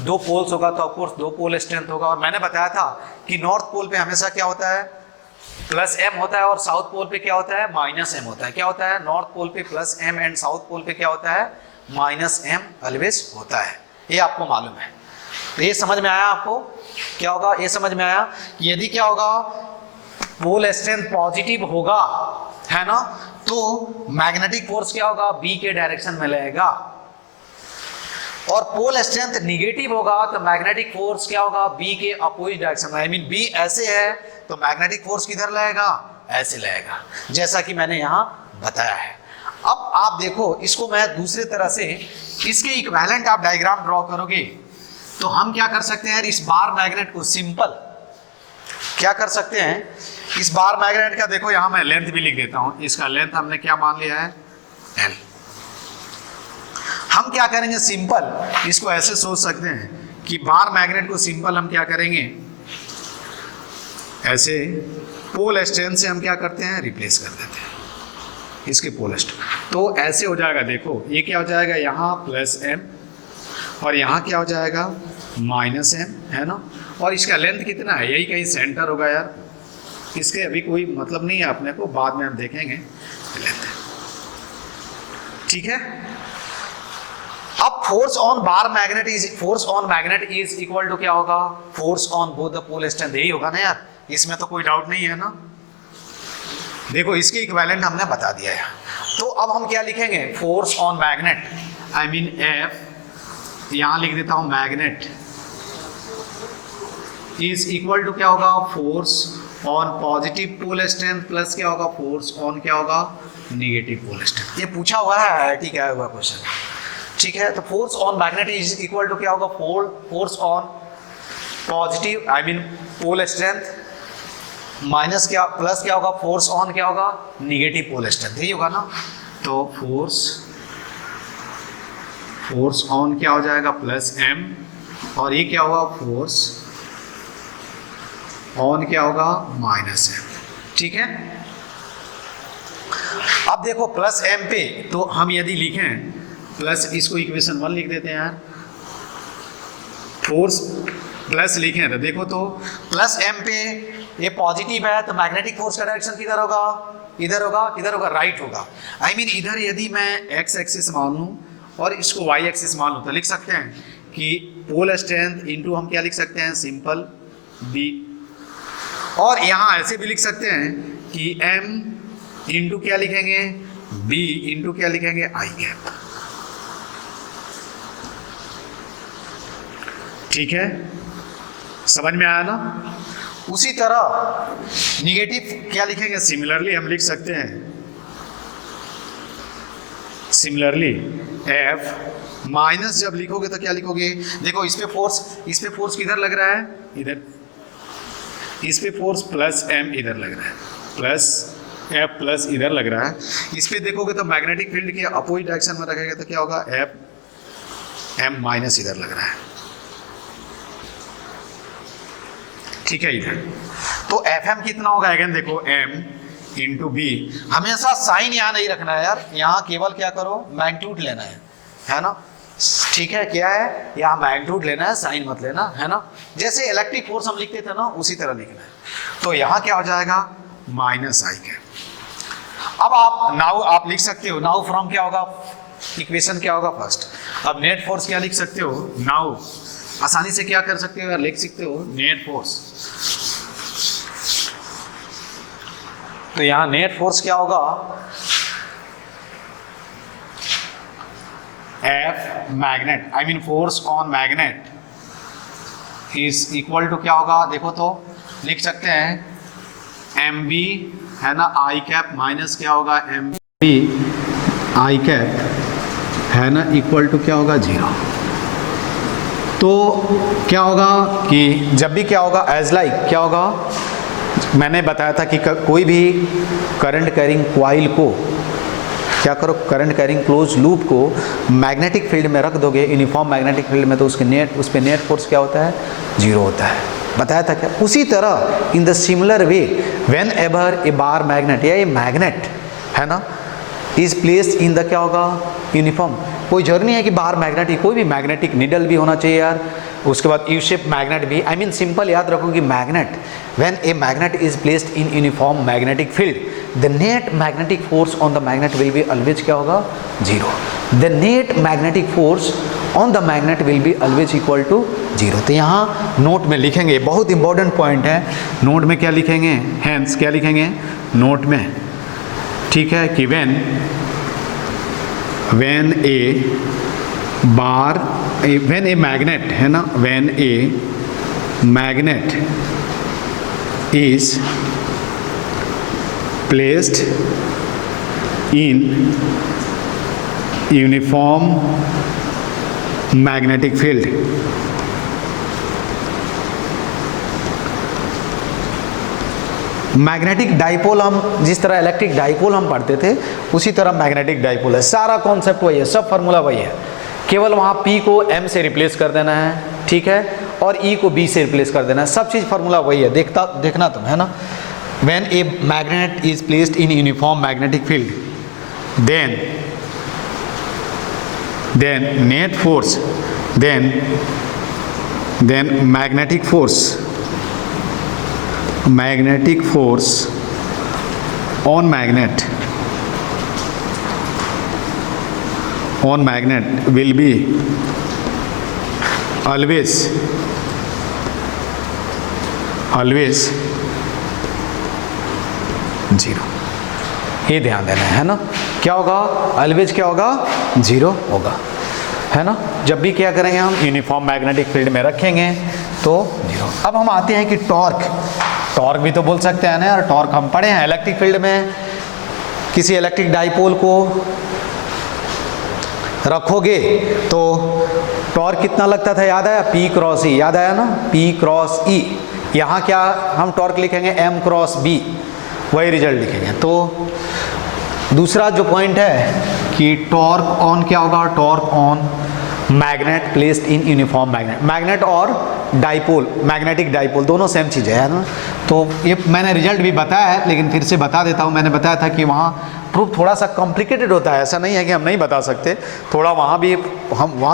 दो पोल्स होगा तो ऑफकोर्स दो पोल स्ट्रेंथ होगा। और मैंने बताया था कि नॉर्थ पोल पे हमेशा क्या होता है, प्लस एम होता है, और साउथ पोल पे क्या होता है, माइनस एम होता है। क्या होता है, नॉर्थ पोल पे plus M and south pole पे क्या होता है, माइनस एम ऑलवेज होता है। ये आपको मालूम है। तो ये समझ में आया आपको, क्या होगा, ये समझ में आया कि यदि क्या होगा, पोल स्ट्रेंथ पॉजिटिव होगा, है ना, तो मैग्नेटिक फोर्स क्या होगा, बी के डायरेक्शन में लगेगा। और पोल स्ट्रेंथ निगेटिव होगा तो मैग्नेटिक फोर्स क्या होगा, बी के अपोजिट डायरेक्शन में। आई मीन बी ऐसे है तो मैग्नेटिक फोर्स किधर लगेगा, ऐसे लगेगा, जैसा कि मैंने यहां बताया है। अब आप देखो इसको मैं दूसरे तरह से, इसके इक्विवेलेंट आप डायग्राम ड्रॉ करोगे तो हम क्या कर सकते हैं यार, इस बार मैग्नेट को सिंपल क्या कर सकते हैं, इस बार मैग्नेट का देखो यहां मैं लेंथ भी लिख देता हूं, इसका लेंथ हमने क्या मान लिया है, L। हम क्या करेंगे, सिंपल इसको ऐसे सोच सकते हैं कि बार मैग्नेट को सिंपल हम क्या करेंगे, ऐसे पोल स्ट्रेंथ से हम क्या करते हैं, रिप्लेस कर देते हैं इसके पोल स्ट्रेंथ। तो ऐसे हो जाएगा, देखो ये क्या हो जाएगा, यहाँ प्लस m और यहाँ क्या हो जाएगा माइनस m, है ना। और इसका लेंथ कितना है, यही कहीं सेंटर होगा यार, इसके अभी कोई मतलब नहीं है अपने को, बाद में हम देखेंगे लेंथ। ठीक है, अब force on bar magnet is equal to क्या होगा, force on both the pole strength, यही होगा ना यार, इसमें तो कोई डाउट नहीं है ना। देखो इसके इक्विवेलेंट हमने बता दिया है। तो अब हम क्या लिखेंगे, force on magnet, I mean F, यहां लिख देता हूं मैग्नेट इज इक्वल टू क्या होगा, force on positive pole strength plus क्या होगा, फोर्स ऑन क्या होगा, नेगेटिव पोल स्ट्रेंथ। ये पूछा हुआ है IIT का हुआ क्वेश्चन। ठीक है, तो force on magnet is equal to क्या होगा, force on positive I mean pole strength minus क्या प्लस क्या होगा, फोर्स ऑन क्या होगा, निगेटिव पोल स्ट्रेंथ, यही होगा ना। तो फोर्स ऑन क्या हो जाएगा, प्लस m, और ये क्या होगा, फोर्स ऑन क्या होगा, माइनस m। ठीक है, अब देखो प्लस m पे, तो हम यदि लिखें प्लस, इसको इक्वेशन 1 लिख देते हैं यार, फोर्स प्लस लिखें तो देखो, तो प्लस m पे ये पॉजिटिव है, तो मैग्नेटिक फोर्स का डायरेक्शन किधर होगा, इधर होगा, किधर होगा, राइट होगा। आई मीन इधर यदि मैं x एक्सिस मान लूं और इसको y एक्सिस मान लूं, तो लिख सकते हैं कि पोल स्ट्रेंथ इनटू हम क्या लिख सकते हैं, सिंपल b, और यहां ऐसे भी लिख सकते हैं कि m इनटू क्या लिखेंगे, b इनटू क्या लिखेंगे, i कैप। ठीक है, समझ में आया ना। उसी तरह निगेटिव क्या लिखेंगे, सिमिलरली हम लिख सकते हैं, सिमिलरली F माइनस जब लिखोगे तो क्या लिखोगे, देखो इस पे फोर्स किधर लग रहा है, इधर, इस पे फोर्स प्लस m इधर लग रहा है, प्लस F प्लस इधर लग रहा है। इस पे देखोगे तो मैग्नेटिक फील्ड के अपोजिट डायरेक्शन में रखेगा तो क्या होगा, F m माइनस इधर लग रहा है। ठीक है, इधर तो Fm कितना होगा, अगेन देखो m इंटू बी, हमेशा साइन यहाँ नहीं रखना है यार, यहाँ केवल क्या करो, मैग्नीट्यूड लेना है ना। ठीक है, क्या है, यहाँ मैग्नीट्यूड लेना है, साइन मत लेना, है ना। जैसे इलेक्ट्रिक फोर्स हम लिखते थे ना, उसी तरह लिखना है। तो यहाँ क्या हो जाएगा, माइनस आई कैप। अब आप नाउ आप लिख सकते हो, नाउ फ्रॉम क्या होगा, इक्वेशन क्या होगा फर्स्ट। अब नेट फोर्स क्या लिख सकते हो, नाउ आसानी से क्या कर सकते हो यार, लिख सकते हो नेट फोर्स। तो यहां नेट फोर्स क्या होगा, F magnet I mean force on magnet is equal to क्या होगा, देखो तो लिख सकते हैं mb, है ना, आई कैप माइनस क्या होगा, mb आई कैप, है ना, इक्वल टू क्या होगा, 0। तो क्या होगा कि जब भी क्या होगा, एज लाइक क्या होगा, मैंने बताया था कि कोई भी करंट कैरिंग कॉइल को क्या करो, करंट कैरिंग क्लोज लूप को मैग्नेटिक फील्ड में रख दोगे, यूनिफॉर्म मैग्नेटिक फील्ड में, तो उस पे नेट फोर्स क्या होता है, 0 होता है, बताया था क्या। उसी तरह इन the similar way when ever A bar magnet या ए मैग्नेट, है ना, इज प्लेस्ड इन द क्या होगा, यूनिफॉर्म, कोई जरूरी नहीं है कि बाहर मैग्नेटिक, कोई भी मैग्नेटिक निडल भी होना चाहिए यार, उसके बाद यू शेप मैग्नेट भी, आई मीन सिंपल याद रखो कि magnet, when a magnet is placed in uniform magnetic field, the net magnetic force on the magnet will be always क्या होगा, 0। The net magnetic force on the magnet will be always equal to 0। तो यहाँ note में लिखेंगे, बहुत important point है, note में क्या लिखेंगे, हैंस क्या लिखेंगे नोट में, ठीक है, कि when a magnet, है ना, when a magnet is placed in uniform magnetic field, magnetic dipole हम जिस तरह इलेक्ट्रिक डाइपोल हम पढ़ते थे उसी तरह मैग्नेटिक डाइपोल है। सारा कॉन्सेप्ट वही है, सब फार्मूला वही है, केवल वहाँ P को M से रिप्लेस कर देना है, ठीक है, और E को B से रिप्लेस कर देना है, सब चीज़ फार्मूला वही है। देखना तुम, है ना। When a magnet is placed in uniform magnetic field, then net force, then magnetic force on magnet will be always zero. ये ध्यान देना है ना, क्या होगा, ऑलवेज क्या होगा, जीरो होगा, है ना। जब भी क्या करेंगे हम यूनिफॉर्म मैग्नेटिक फील्ड में रखेंगे तो जीरो। अब हम आते हैं कि टॉर्क भी तो बोल सकते हैं ना यार, टॉर्क हम पढ़े हैं इलेक्ट्रिक फील्ड में। किसी इलेक्ट्रिक डाइपोल को रखोगे तो टॉर्क कितना लगता था, याद आया, P क्रॉस E, याद आया ना, P क्रॉस E। यहाँ क्या हम टॉर्क लिखेंगे, M क्रॉस B, वही रिजल्ट लिखेंगे। तो दूसरा जो पॉइंट है कि टॉर्क ऑन क्या होगा, torque on magnet placed in uniform magnet और डाइपोल, मैग्नेटिक डाइपोल दोनों सेम चीज़ है ना। तो ये मैंने रिजल्ट भी बताया है, लेकिन फिर से बता देता हूँ। मैंने बताया था कि वहाँ प्रूफ थोड़ा सा कॉम्प्लिकेटेड होता है, ऐसा नहीं है कि हम नहीं बता सकते, थोड़ा हम वहाँ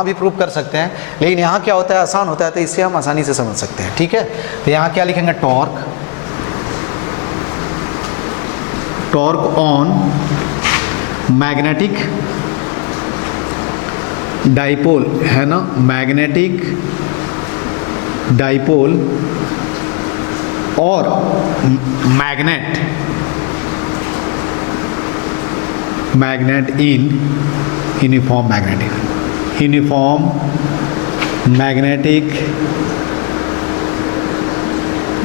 भी प्रूफ कर सकते हैं, लेकिन यहाँ क्या होता है, आसान होता है, तो इससे हम आसानी से समझ सकते हैं, ठीक है। तो यहाँ क्या लिखेंगे, टॉर्क ऑन मैग्नेटिक डाइपोल, है ना, मैग्नेटिक डाइपोल और मैग्नेट इन यूनिफॉर्म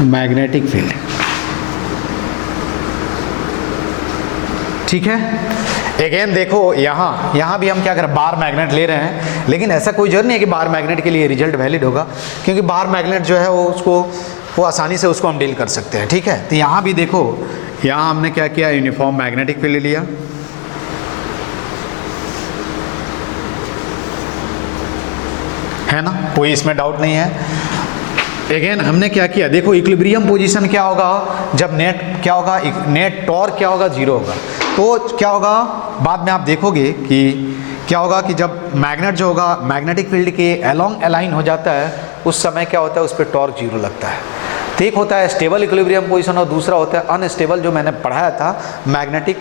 मैग्नेटिक फील्ड, ठीक है। अगेन देखो यहाँ भी हम क्या करें, बार मैग्नेट ले रहे हैं, लेकिन ऐसा कोई जरूरी नहीं है कि बार मैग्नेट के लिए रिजल्ट वैलिड होगा, क्योंकि बार मैग्नेट जो है वो आसानी से उसको हम डील कर सकते हैं, ठीक है। तो यहाँ भी देखो, यहाँ हमने क्या किया, यूनिफॉर्म मैग्नेटिक फील्ड लिया, है ना, कोई इसमें डाउट नहीं है। अगेन हमने क्या किया, देखो इक्विलिब्रियम पोजीशन क्या होगा, जब नेट क्या होगा, नेट टॉर्क क्या होगा, जीरो होगा। तो क्या होगा, बाद में आप देखोगे कि क्या होगा कि जब मैग्नेट जो होगा मैग्नेटिक फील्ड के अलोंग अलाइन हो जाता है, उस समय क्या होता है, उस पर टॉर्क जीरो लगता है। तो एक होता है स्टेबल इक्विलिब्रियम पोजीशन और दूसरा होता है अनस्टेबल, जो मैंने पढ़ाया था मैग्नेटिक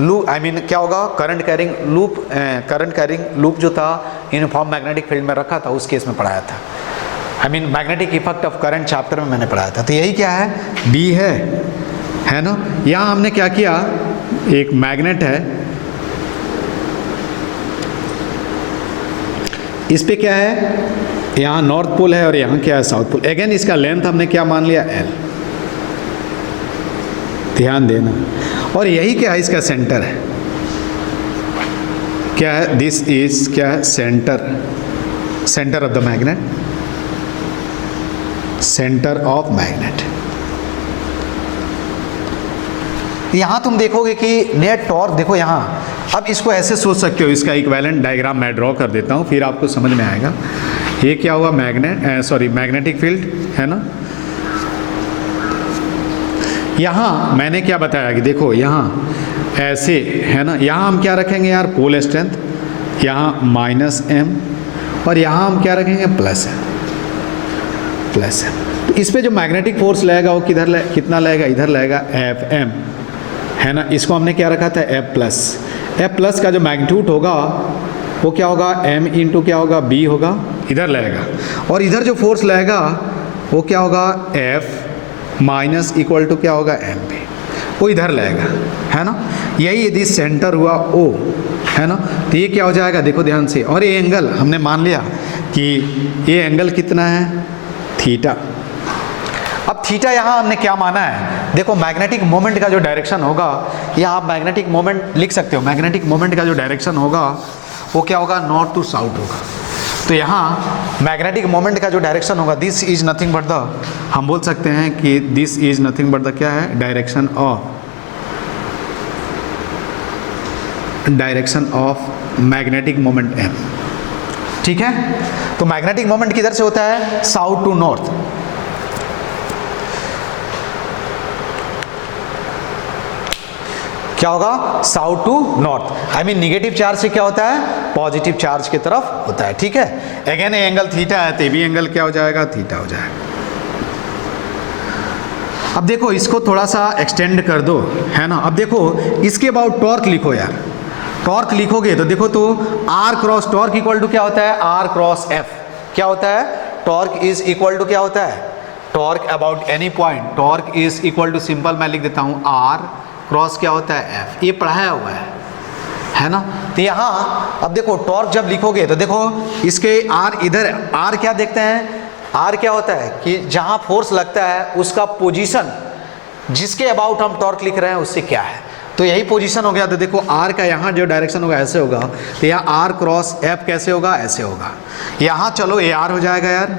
लूप, क्या होगा, करंट कैरिंग लूप जो था यूनिफॉर्म मैग्नेटिक फील्ड में रखा था, उस केस में पढ़ाया था। Magnetic effect of current chapter में मैंने पढ़ाया था। तो यही क्या है, बी है ना। यहाँ हमने क्या किया, एक मैग्नेट है, इस पे क्या है, यहाँ नॉर्थ पोल है और यहाँ क्या है, साउथ पोल। अगेन इसका लेंथ हमने क्या मान लिया, L, ध्यान देना। और यही क्या है, इसका सेंटर है, क्या है, दिस इज क्या है, centre of the magnet, centre of magnet. यहाँ तुम देखोगे कि नेट टॉर्क, देखो यहाँ, अब इसको ऐसे सोच सकते हो, इसका इक्विवेलेंट डायग्राम मैं ड्रॉ कर देता हूँ, फिर आपको समझ में आएगा। ये क्या हुआ, मैग्नेटिक फील्ड, है ना। यहाँ मैंने क्या बताया कि देखो यहाँ ऐसे, है ना, यहाँ हम क्या रखेंगे यार, पोल स्ट्रेंथ, यहाँ -m, और यहाँ हम क्या रखेंगे, प्लस है। तो इस पे जो मैग्नेटिक फोर्स लगेगा वो कितना लगेगा, इधर लगेगा Fm, है ना। इसको हमने क्या रखा था, F प्लस का जो मैग्नीट्यूड होगा वो क्या होगा, m इंटू क्या होगा, b होगा, इधर लगेगा। और इधर जो फोर्स लगेगा वो क्या होगा, F माइनस इक्वल टू क्या होगा, mp, वो इधर लगेगा, है ना। यही यदि सेंटर हुआ O, है ना, तो ये क्या हो जाएगा, देखो ध्यान से। और ये एंगल हमने मान लिया कि ये एंगल कितना है, थीटा। अब थीटा यहाँ हमने क्या माना है, देखो मैग्नेटिक मोमेंट का जो डायरेक्शन होगा, यहाँ आप मैग्नेटिक मोमेंट लिख सकते हो, मैग्नेटिक मोमेंट का जो डायरेक्शन होगा वो क्या होगा, नॉर्थ टू साउथ होगा। तो यहाँ मैग्नेटिक मोमेंट का जो डायरेक्शन होगा, this is nothing but the, हम बोल सकते हैं कि this is nothing but the क्या है, direction of magnetic moment m। ठीक है, तो मैग्नेटिक मोमेंट किधर से होता है, साउथ टू नॉर्थ। क्या होगा, south to north. I mean negative charge से क्या होता है, पॉजिटिव चार्ज की तरफ होता है। ठीक है, अगेन एंगल थीटा है तो भी एंगल क्या हो जाएगा, थीटा हो जाएगा। अब देखो इसको थोड़ा सा एक्सटेंड कर दो, है ना। अब देखो इसके अबाउट टॉर्क लिखो यार, टॉर्क लिखोगे तो देखो तो R cross torque equal to क्या होता है, आर क्रॉस एफ। क्या होता है, टॉर्क इज इक्वल टू क्या होता है, torque about any point, torque is equal to, simple मैं लिख देता हूँ आर क्रॉस क्या होता है एफ, ये पढ़ाया हुआ है ना। तो यहाँ अब देखो टॉर्क जब लिखोगे तो देखो इसके आर, इधर आर क्या देखते हैं, आर क्या होता है कि जहाँ फोर्स लगता है उसका पोजीशन, जिसके अबाउट हम टॉर्क लिख रहे हैं उससे क्या है, तो यही पोजीशन हो गया। तो देखो आर का यहाँ जो डायरेक्शन होगा ऐसे होगा, तो यहाँ आर क्रॉस एफ कैसे होगा, ऐसे होगा। यहाँ चलो ये आर हो जाएगा यार,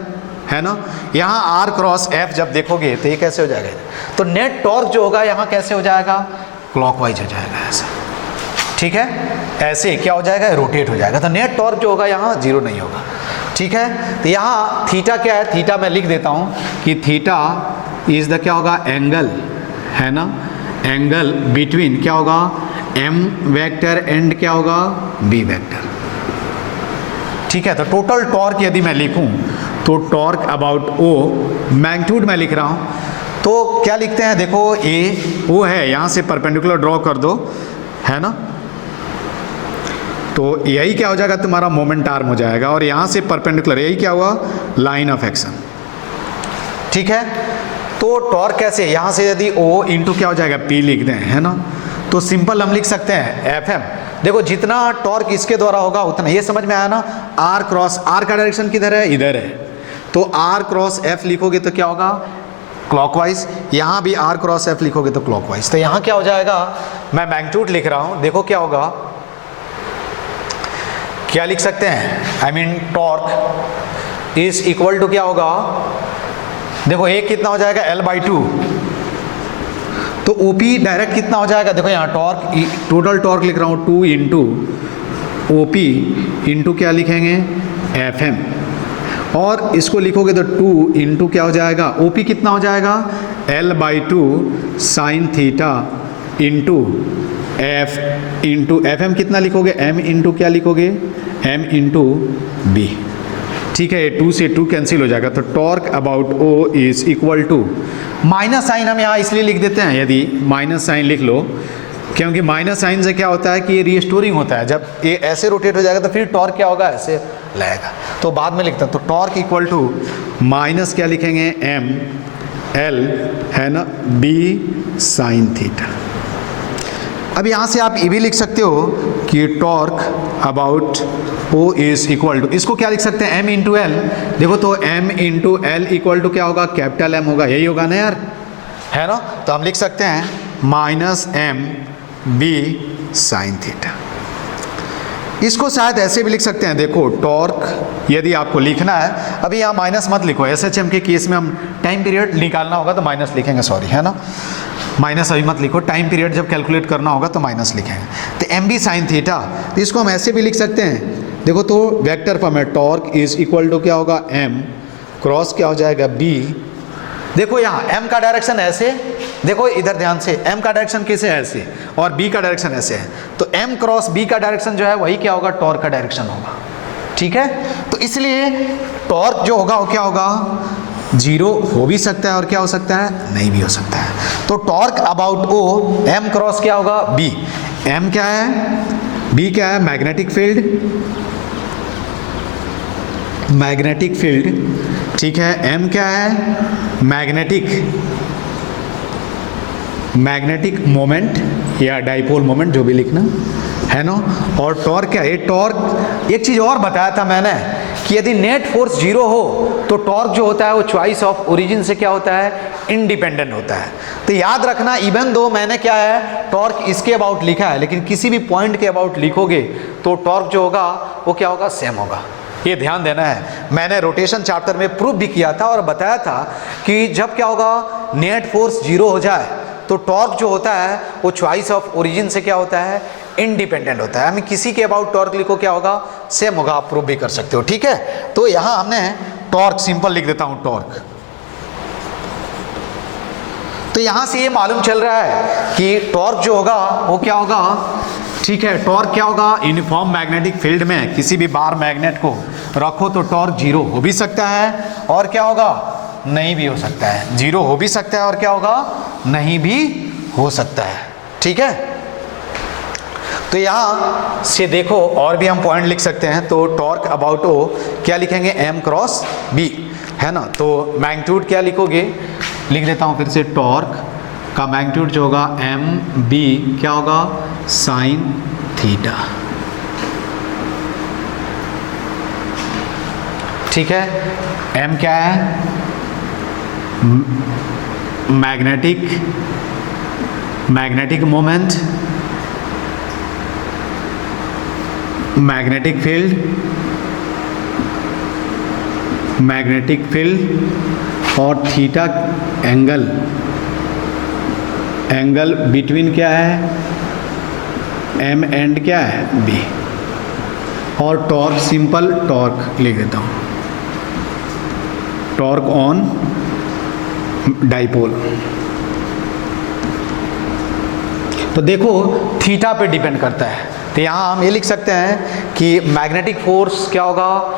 है ना। यहाँ आर क्रॉस एफ जब देखोगे तो ये कैसे हो जाएगा, तो नेट टॉर्क जो होगा यहाँ कैसे हो जाएगा, क्लॉकवाइज हो जाएगा ऐसे। ठीक है, ऐसे क्या हो जाएगा, रोटेट हो जाएगा। तो नेट टॉर्क जो होगा यहाँ जीरो नहीं होगा। ठीक है, तो यहाँ थीटा क्या है, थीटा मैं लिख देता हूँ कि थीटा इज द क्या होगा, एंगल, है ना, एंगल बिटवीन क्या होगा, एम वेक्टर एंड क्या होगा, बी वेक्टर। ठीक है, तो टोटल टॉर्क यदि मैं लिखूं तो टॉर्क अबाउट ओ, मैग्नीट्यूड मैं लिख रहा हूं तो क्या लिखते हैं, देखो ए ओ है, यहां से परपेंडिकुलर ड्रॉ कर दो, है ना। तो यही क्या हो जाएगा, तुम्हारा मोमेंट आर्म हो जाएगा, और यहां से परपेंडिकुलर यही क्या हुआ, लाइन ऑफ एक्शन। ठीक है, तो टॉर्क कैसे, यहाँ से यदि O इंटू क्या हो जाएगा, P लिख दें, है ना, तो सिंपल हम लिख सकते हैं FM। देखो जितना टॉर्क इसके द्वारा होगा उतना, ये समझ में आया ना। R क्रॉस, R का डायरेक्शन किधर है, इधर है, तो R क्रॉस F लिखोगे तो क्या होगा, क्लॉकवाइज। यहाँ भी R क्रॉस F लिखोगे तो क्लॉकवाइज। तो यहाँ क्या हो जाएगा, मैं मैग्नीट्यूड लिख रहा हूँ, देखो क्या होगा, क्या लिख सकते हैं, I mean torque is equal to क्या होगा, देखो एक कितना हो जाएगा, L/2, तो OP डायरेक्ट कितना हो जाएगा, देखो यहाँ टॉर्क, टोटल टॉर्क लिख रहा हूँ 2 इंटू OP इंटू क्या लिखेंगे, FM, और इसको लिखोगे तो 2 इंटू क्या हो जाएगा, OP कितना हो जाएगा, L/2 sine theta into F into FM कितना लिखोगे, M इंटू क्या लिखोगे, M इंटू B। ठीक है, 2 से 2 कैंसिल हो जाएगा, तो torque about O is equal to, minus sign हम यहाँ इसलिए लिख देते हैं, यदि माइनस साइन लिख लो, क्योंकि माइनस साइन से क्या होता है कि ये रीस्टोरिंग होता है, जब ये ऐसे रोटेट हो जाएगा तो फिर टॉर्क क्या होगा, ऐसे लगेगा, तो बाद में लिखता हूँ। तो टॉर्क इक्वल टू माइनस क्या लिखेंगे, M L, है ना, B साइन थीटा। अब यहाँ से आप ये भी लिख सकते हो कि torque about O is equal to, इसको क्या लिख सकते हैं, M इंटू एल। देखो तो M into L equal to क्या होगा, कैपिटल M होगा, यही होगा ना यार, है ना। तो हम लिख सकते हैं minus M B sine theta. इसको शायद ऐसे भी लिख सकते हैं, देखो टॉर्क यदि आपको लिखना है, अभी यहाँ माइनस मत लिखो, SHM के केस में हम टाइम पीरियड निकालना होगा तो माइनस लिखेंगे, सॉरी, है ना, माइनस अभी मत लिखो, टाइम पीरियड जब कैलकुलेट करना होगा तो माइनस लिखेंगे। तो MB साइन थीटा, तो इसको हम ऐसे भी लिख सकते हैं, देखो तो वेक्टर फॉर्म है, टॉर्क इज इक्वल टू क्या होगा, M क्रॉस क्या हो जाएगा, B। देखो यहाँ M का डायरेक्शन ऐसे, देखो इधर ध्यान से, M का डायरेक्शन कैसे है, ऐसे, और B का डायरेक्शन ऐसे है, तो M क्रॉस B का डायरेक्शन जो है वही क्या होगा, टॉर्क का डायरेक्शन होगा। ठीक है, तो इसलिए टॉर्क जो होगा वो क्या होगा, जीरो हो भी सकता है और क्या हो सकता है, नहीं भी हो सकता है। तो torque about O, M cross क्या होगा, B। M क्या है, B क्या है, मैग्नेटिक फील्ड, मैग्नेटिक फील्ड। ठीक है, M क्या है, मैग्नेटिक मोमेंट या डाइपोल मोमेंट, जो भी लिखना, है ना। और टॉर्क क्या है, टॉर्क, एक चीज़ और बताया था मैंने कि यदि नेट फोर्स जीरो हो तो टॉर्क जो होता है वो चॉइस ऑफ ओरिजिन से क्या होता है, इंडिपेंडेंट होता है। तो याद रखना, इवन दो मैंने क्या है, टॉर्क इसके अबाउट लिखा है, लेकिन किसी भी पॉइंट के अबाउट लिखोगे तो टॉर्क जो होगा वो क्या होगा, सेम होगा। ये ध्यान देना है। मैंने रोटेशन चैप्टर में प्रूव भी किया था और बताया था कि जब क्या होगा, नेट फोर्स 0 हो जाए तो टॉर्क जो होता है वो चॉइस ऑफ ओरिजिन से क्या होता है, इंडिपेंडेंट होता है। हमें किसी के अबाउट टॉर्क लिखो क्या होगा, सेम होगा, आप प्रूव भी कर सकते हो। ठीक है, तो यहां हमने टॉर्क सिंपल लिख देता हूं टॉर्क। तो यहां से ये मालूम चल रहा है कि टॉर्क जो होगा वो क्या होगा, ठीक है, टॉर्क क्या होगा, यूनिफॉर्म मैग्नेटिक फील्ड में किसी भी बार मैग्नेट को रखो तो टॉर्क 0 हो भी सकता है और क्या होगा, नहीं भी हो सकता है। 0 हो भी सकता है और क्या होगा, नहीं भी हो सकता है। ठीक है, तो यहां से देखो और भी हम पॉइंट लिख सकते हैं। तो टॉर्क अबाउट ओ क्या लिखेंगे, m क्रॉस b, है ना। तो मैग्नीट्यूड क्या लिखोगे, लिख देता हूं फिर से, टॉर्क का मैग्नीट्यूड जो होगा एम बी क्या होगा, साइन थीटा। ठीक है, एम क्या है, मैग्नेटिक मोमेंट, मैग्नेटिक फील्ड और थीटा एंगल बिटवीन क्या है, एम एंड क्या है, बी। और टॉर्क सिंपल टॉर्क लिख देता हूँ, टॉर्क ऑन डाइपोल। तो देखो थीटा पे डिपेंड करता है। तो यहाँ हम ये लिख सकते हैं कि मैग्नेटिक फोर्स क्या होगा,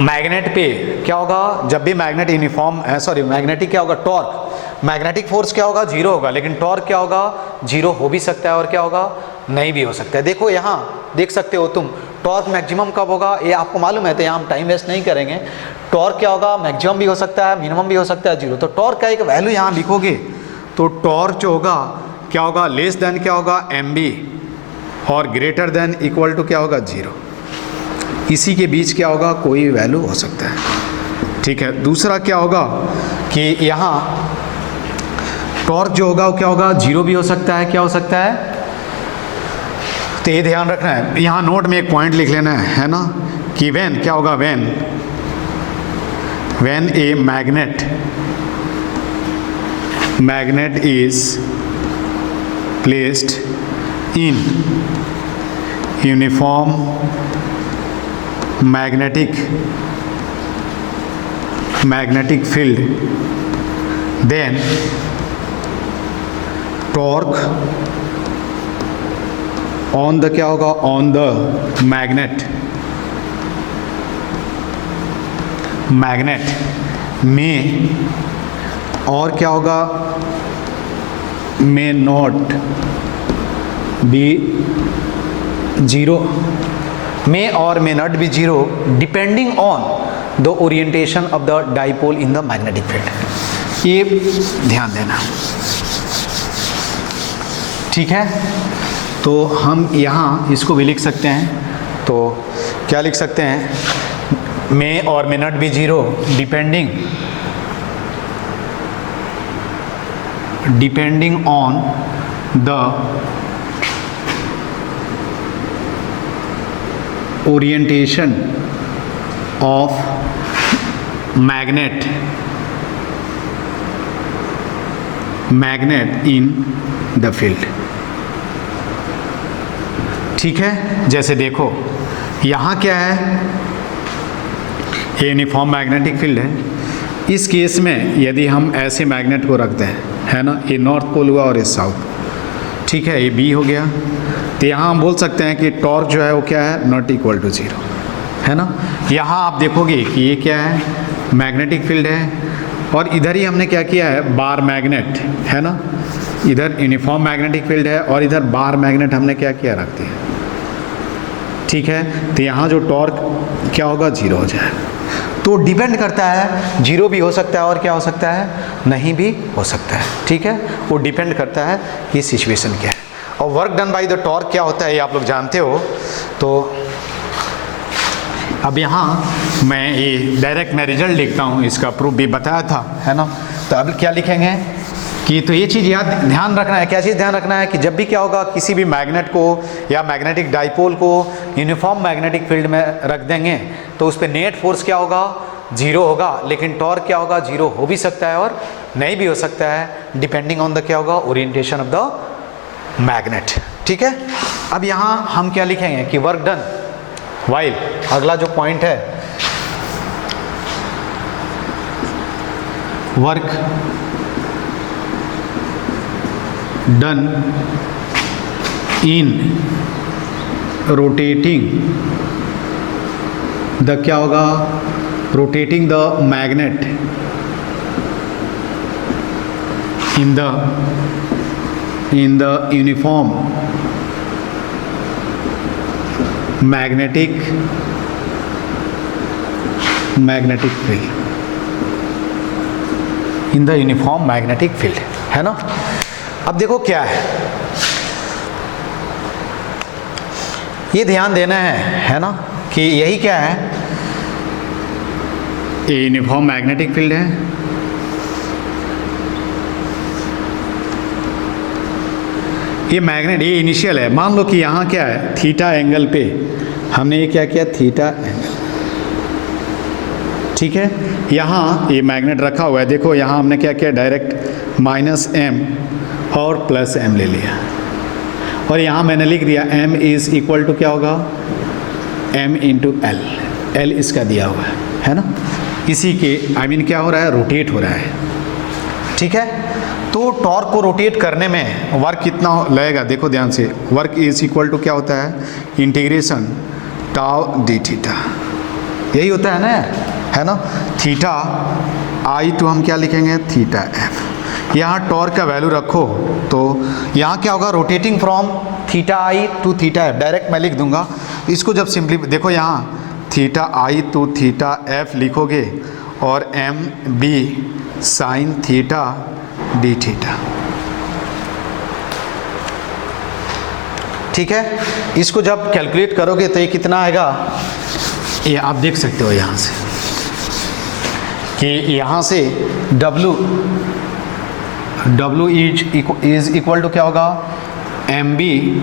मैग्नेट पे क्या होगा, जब भी मैग्नेट यूनिफॉर्म मैग्नेटिक क्या होगा, टॉर्क, मैग्नेटिक फोर्स क्या होगा, 0 होगा, लेकिन टॉर्क क्या होगा, 0 हो भी सकता है और क्या होगा, नहीं भी हो सकता है। देखो यहाँ देख सकते हो तुम, टॉर्क मैक्सिमम कब होगा ये आपको मालूम है, तो यहाँ हम टाइम वेस्ट नहीं करेंगे। टॉर्क क्या होगा, मैक्सिमम भी हो सकता है, मिनिमम भी हो सकता है, 0। तो टॉर्क का एक वैल्यू यहाँ लिखोगे तो टॉर्क जो होगा क्या होगा, लेस देन क्या होगा, mb और ग्रेटर देन इक्वल टू क्या होगा, 0। इसी के बीच क्या होगा, कोई वैल्यू हो सकता है। ठीक है, दूसरा क्या होगा कि यहाँ टॉर्क जो होगा वो क्या होगा, 0 भी हो सकता है, क्या हो सकता है, तो ये ध्यान रखना है। यहाँ नोट में एक पॉइंट लिख लेना है ना, कि व्हेन क्या होगा, when a magnet is placed in uniform magnetic field, then torque on the क्या होगा, on the magnet में, और क्या होगा, may not be 0, may or may not be 0 depending on the orientation of the dipole in the magnetic field। ये ध्यान देना, ठीक है। तो हम यहाँ इसको भी लिख सकते हैं, तो क्या लिख सकते हैं, may or may not be 0 depending on the orientation of magnet in the field। ठीक है, जैसे देखो यहाँ क्या है, ये यूनिफॉर्म मैग्नेटिक फील्ड है। इस केस में यदि हम ऐसे मैग्नेट को रखते हैं, है ना, ये नॉर्थ पोल हुआ और ये साउथ, ठीक है, ये बी हो गया। तो यहाँ हम बोल सकते हैं कि टॉर्क जो है वो क्या है, नॉट इक्वल टू 0, है ना। यहाँ आप देखोगे कि ये क्या है, मैग्नेटिक फील्ड है, और इधर ही हमने क्या किया है, बार मैग्नेट, है ना, इधर यूनिफॉर्म मैग्नेटिक फील्ड है और इधर बार मैग्नेट हमने क्या किया, रख दिया। ठीक है, तो यहाँ जो टॉर्क क्या होगा, 0 हो जाएगा। तो डिपेंड करता है, 0 भी हो सकता है और क्या हो सकता है, नहीं भी हो सकता है। ठीक है, वो डिपेंड करता है कि सिचुएशन क्या है। और work done by the torque क्या होता है ये आप लोग जानते हो। तो अब यहाँ मैं ये डायरेक्ट मैं रिजल्ट लिखता हूँ, इसका प्रूफ भी बताया था, है ना। तो अब क्या लिखेंगे, कि तो ये चीज़ याद ध्यान रखना है, क्या चीज़ ध्यान रखना है कि जब भी क्या होगा किसी भी मैग्नेट को या मैग्नेटिक डाइपोल को यूनिफॉर्म मैग्नेटिक फील्ड में रख देंगे तो उस पर नेट फोर्स क्या होगा, 0 होगा, लेकिन टॉर्क क्या होगा, 0 हो भी सकता है और नहीं भी हो सकता है, डिपेंडिंग ऑन द क्या होगा, ओरिएंटेशन ऑफ द मैग्नेट। ठीक है, अब यहाँ हम क्या लिखेंगे कि वर्क डन वाइल, अगला जो पॉइंट है work done in rotating the क्या होगा, rotating the magnet in the uniform magnetic field, in the uniform magnetic field, है ना। अब देखो क्या है, ये ध्यान देना है ना, कि यही क्या है, ये यूनिफॉर्म मैग्नेटिक फील्ड है, ये मैग्नेट, ये इनिशियल है। मान लो कि यहाँ क्या है, थीटा एंगल पे हमने ये क्या किया, थीटा एंगल, ठीक है। यहाँ ये मैग्नेट रखा हुआ है, देखो यहाँ हमने क्या किया, डायरेक्ट -m और +m ले लिया, और यहाँ मैंने लिख दिया m इज़ इक्वल टू क्या होगा, m इंटू l, l इसका दिया हुआ है ना। इसी के क्या हो रहा है, रोटेट हो रहा है, ठीक है। तो टॉर्क को रोटेट करने में वर्क कितना लगेगा, देखो ध्यान से, वर्क इज़ इक्वल टू क्या होता है, इंटीग्रेशन टाउ डी थीटा, यही होता है ना, है ना। थीटा I टू हम क्या लिखेंगे, थीटा f। यहाँ टॉर्क का वैल्यू रखो तो यहाँ क्या होगा, rotating from theta I to theta f, direct मैं लिख दूंगा इसको। जब सिंपली देखो यहाँ theta I to theta f लिखोगे और m b sine theta D theta, ठीक है। इसको जब कैलकुलेट करोगे तो ये कितना आएगा, ये आप देख सकते हो यहाँ से कि यहाँ से W इज इक्वल टू क्या होगा, M B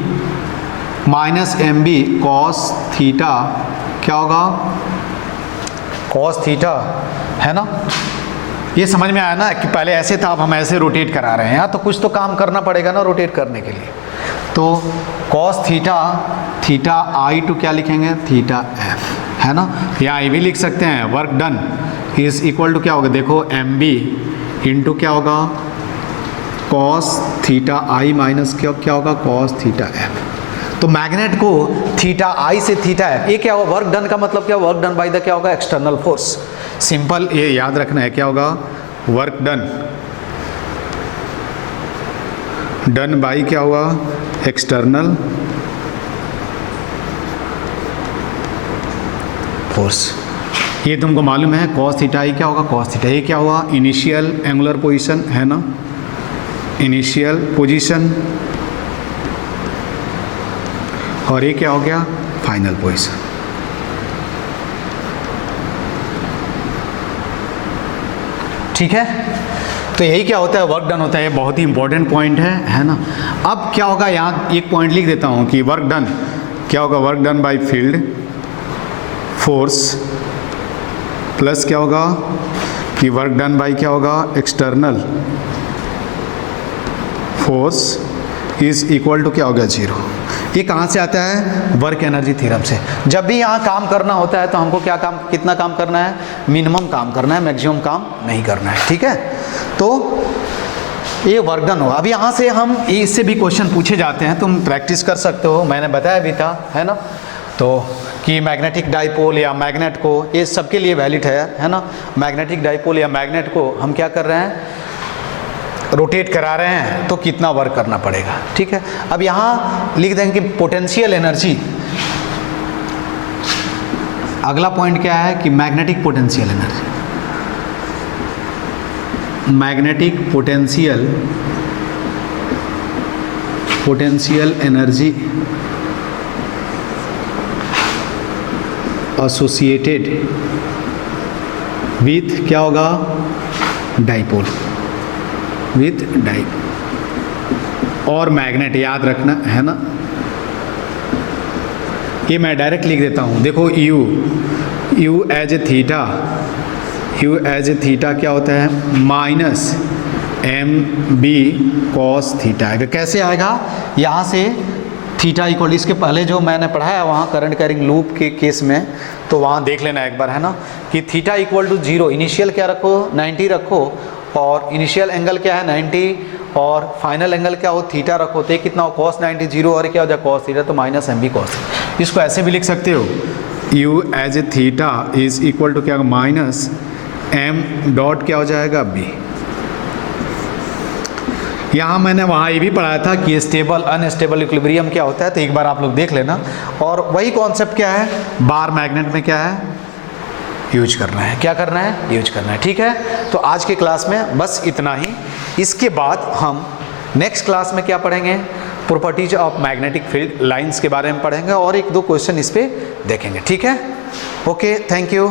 minus M B cos theta, क्या होगा, कॉस थीटा, है ना। ये समझ में आया ना कि पहले ऐसे था, अब हम ऐसे रोटेट करा रहे हैं, यहाँ तो कुछ तो काम करना पड़ेगा ना रोटेट करने के लिए। तो cos theta, theta I to क्या लिखेंगे, थीटा f, है ना। यहाँ ये भी लिख सकते हैं, work done is equal to क्या होगा, देखो एम बी इंटू क्या होगा, कॉस थीटा I माइनस क्या होगा, कॉस थीटा f। तो मैग्नेट को थीटा I से थीटा f, ये क्या होगा, वर्क डन का मतलब क्या, वर्क डन बाय द क्या होगा, एक्सटर्नल फोर्स। सिंपल ये याद रखना है, क्या होगा, वर्क डन बाई क्या हुआ, एक्सटर्नल फोर्स। ये तुमको मालूम है, कॉस थीटा I क्या होगा, कॉस थीटा, ये क्या हुआ, इनिशियल एंगुलर पोजीशन, है ना, इनिशियल पोजीशन, और ये क्या हो गया, फाइनल पोजीशन। ठीक है, तो यही क्या होता है, वर्क डन होता है, ये बहुत ही इंपॉर्टेंट पॉइंट है ना। अब क्या होगा, यहाँ एक पॉइंट लिख देता हूँ कि वर्क डन क्या होगा, work done by field force plus क्या होगा कि वर्क डन बाय क्या होगा, external force is equal to क्या होगा, 0। ये कहाँ से आता है, वर्क एनर्जी थ्योरम से। जब भी यहाँ काम करना होता है तो हमको क्या काम, कितना काम करना है, मिनिमम काम करना है, मैक्सिमम काम नहीं करना है, ठीक है। तो ये वर्क डन होगा। अब यहाँ से हम इससे भी क्वेश्चन पूछे जाते हैं, तुम प्रैक्टिस कर सकते हो, मैंने बताया भी था, है ना। तो कि मैग्नेटिक डाइपोल या मैग्नेट को, ये सबके लिए वैलिड है ना। मैग्नेटिक डाइपोल या मैग्नेट को हम क्या कर रहे हैं, रोटेट करा रहे हैं, तो कितना वर्क करना पड़ेगा, ठीक है। अब यहाँ लिख देंगे कि पोटेंशियल एनर्जी, अगला पॉइंट क्या है कि magnetic potential energy, magnetic potential energy associated with क्या होगा, डाइपोल। विथ डाई और मैग्नेट, याद रखना है ना, ये मैं डायरेक्ट लिख देता हूँ। देखो U as a theta, U as a theta क्या होता है minus M B cos theta आएगा। कैसे आएगा, यहाँ से थीटा इक्वल, इसके पहले जो मैंने पढ़ाया वहाँ करंट कैरिंग लूप के केस में, तो वहाँ देख लेना एक बार, है ना, कि थीटा इक्वल टू 0, इनिशियल क्या रखो 90 रखो, और इनिशियल एंगल क्या है 90 और फाइनल एंगल क्या हो थीटा रखो, तो कितना हो cos 90 0 और क्या हो जाए cos थीटा, तो माइनस एम बी कॉस। इसको ऐसे भी लिख सकते हो, U as a theta is equal to क्या माइनस एम डॉट क्या हो जाएगा बी। यहाँ मैंने वहाँ ये भी पढ़ाया था कि स्टेबल अनस्टेबल इक्विलिब्रियम क्या होता है, तो एक बार आप लोग देख लेना। और वही कॉन्सेप्ट क्या है, बार मैग्नेट में क्या है यूज करना है, क्या करना है यूज करना है, ठीक है। तो आज के क्लास में बस इतना ही। इसके बाद हम नेक्स्ट क्लास में क्या पढ़ेंगे, properties of magnetic field lines के बारे में पढ़ेंगे और 1-2 क्वेश्चन इस पर देखेंगे, ठीक है। Okay, thank you.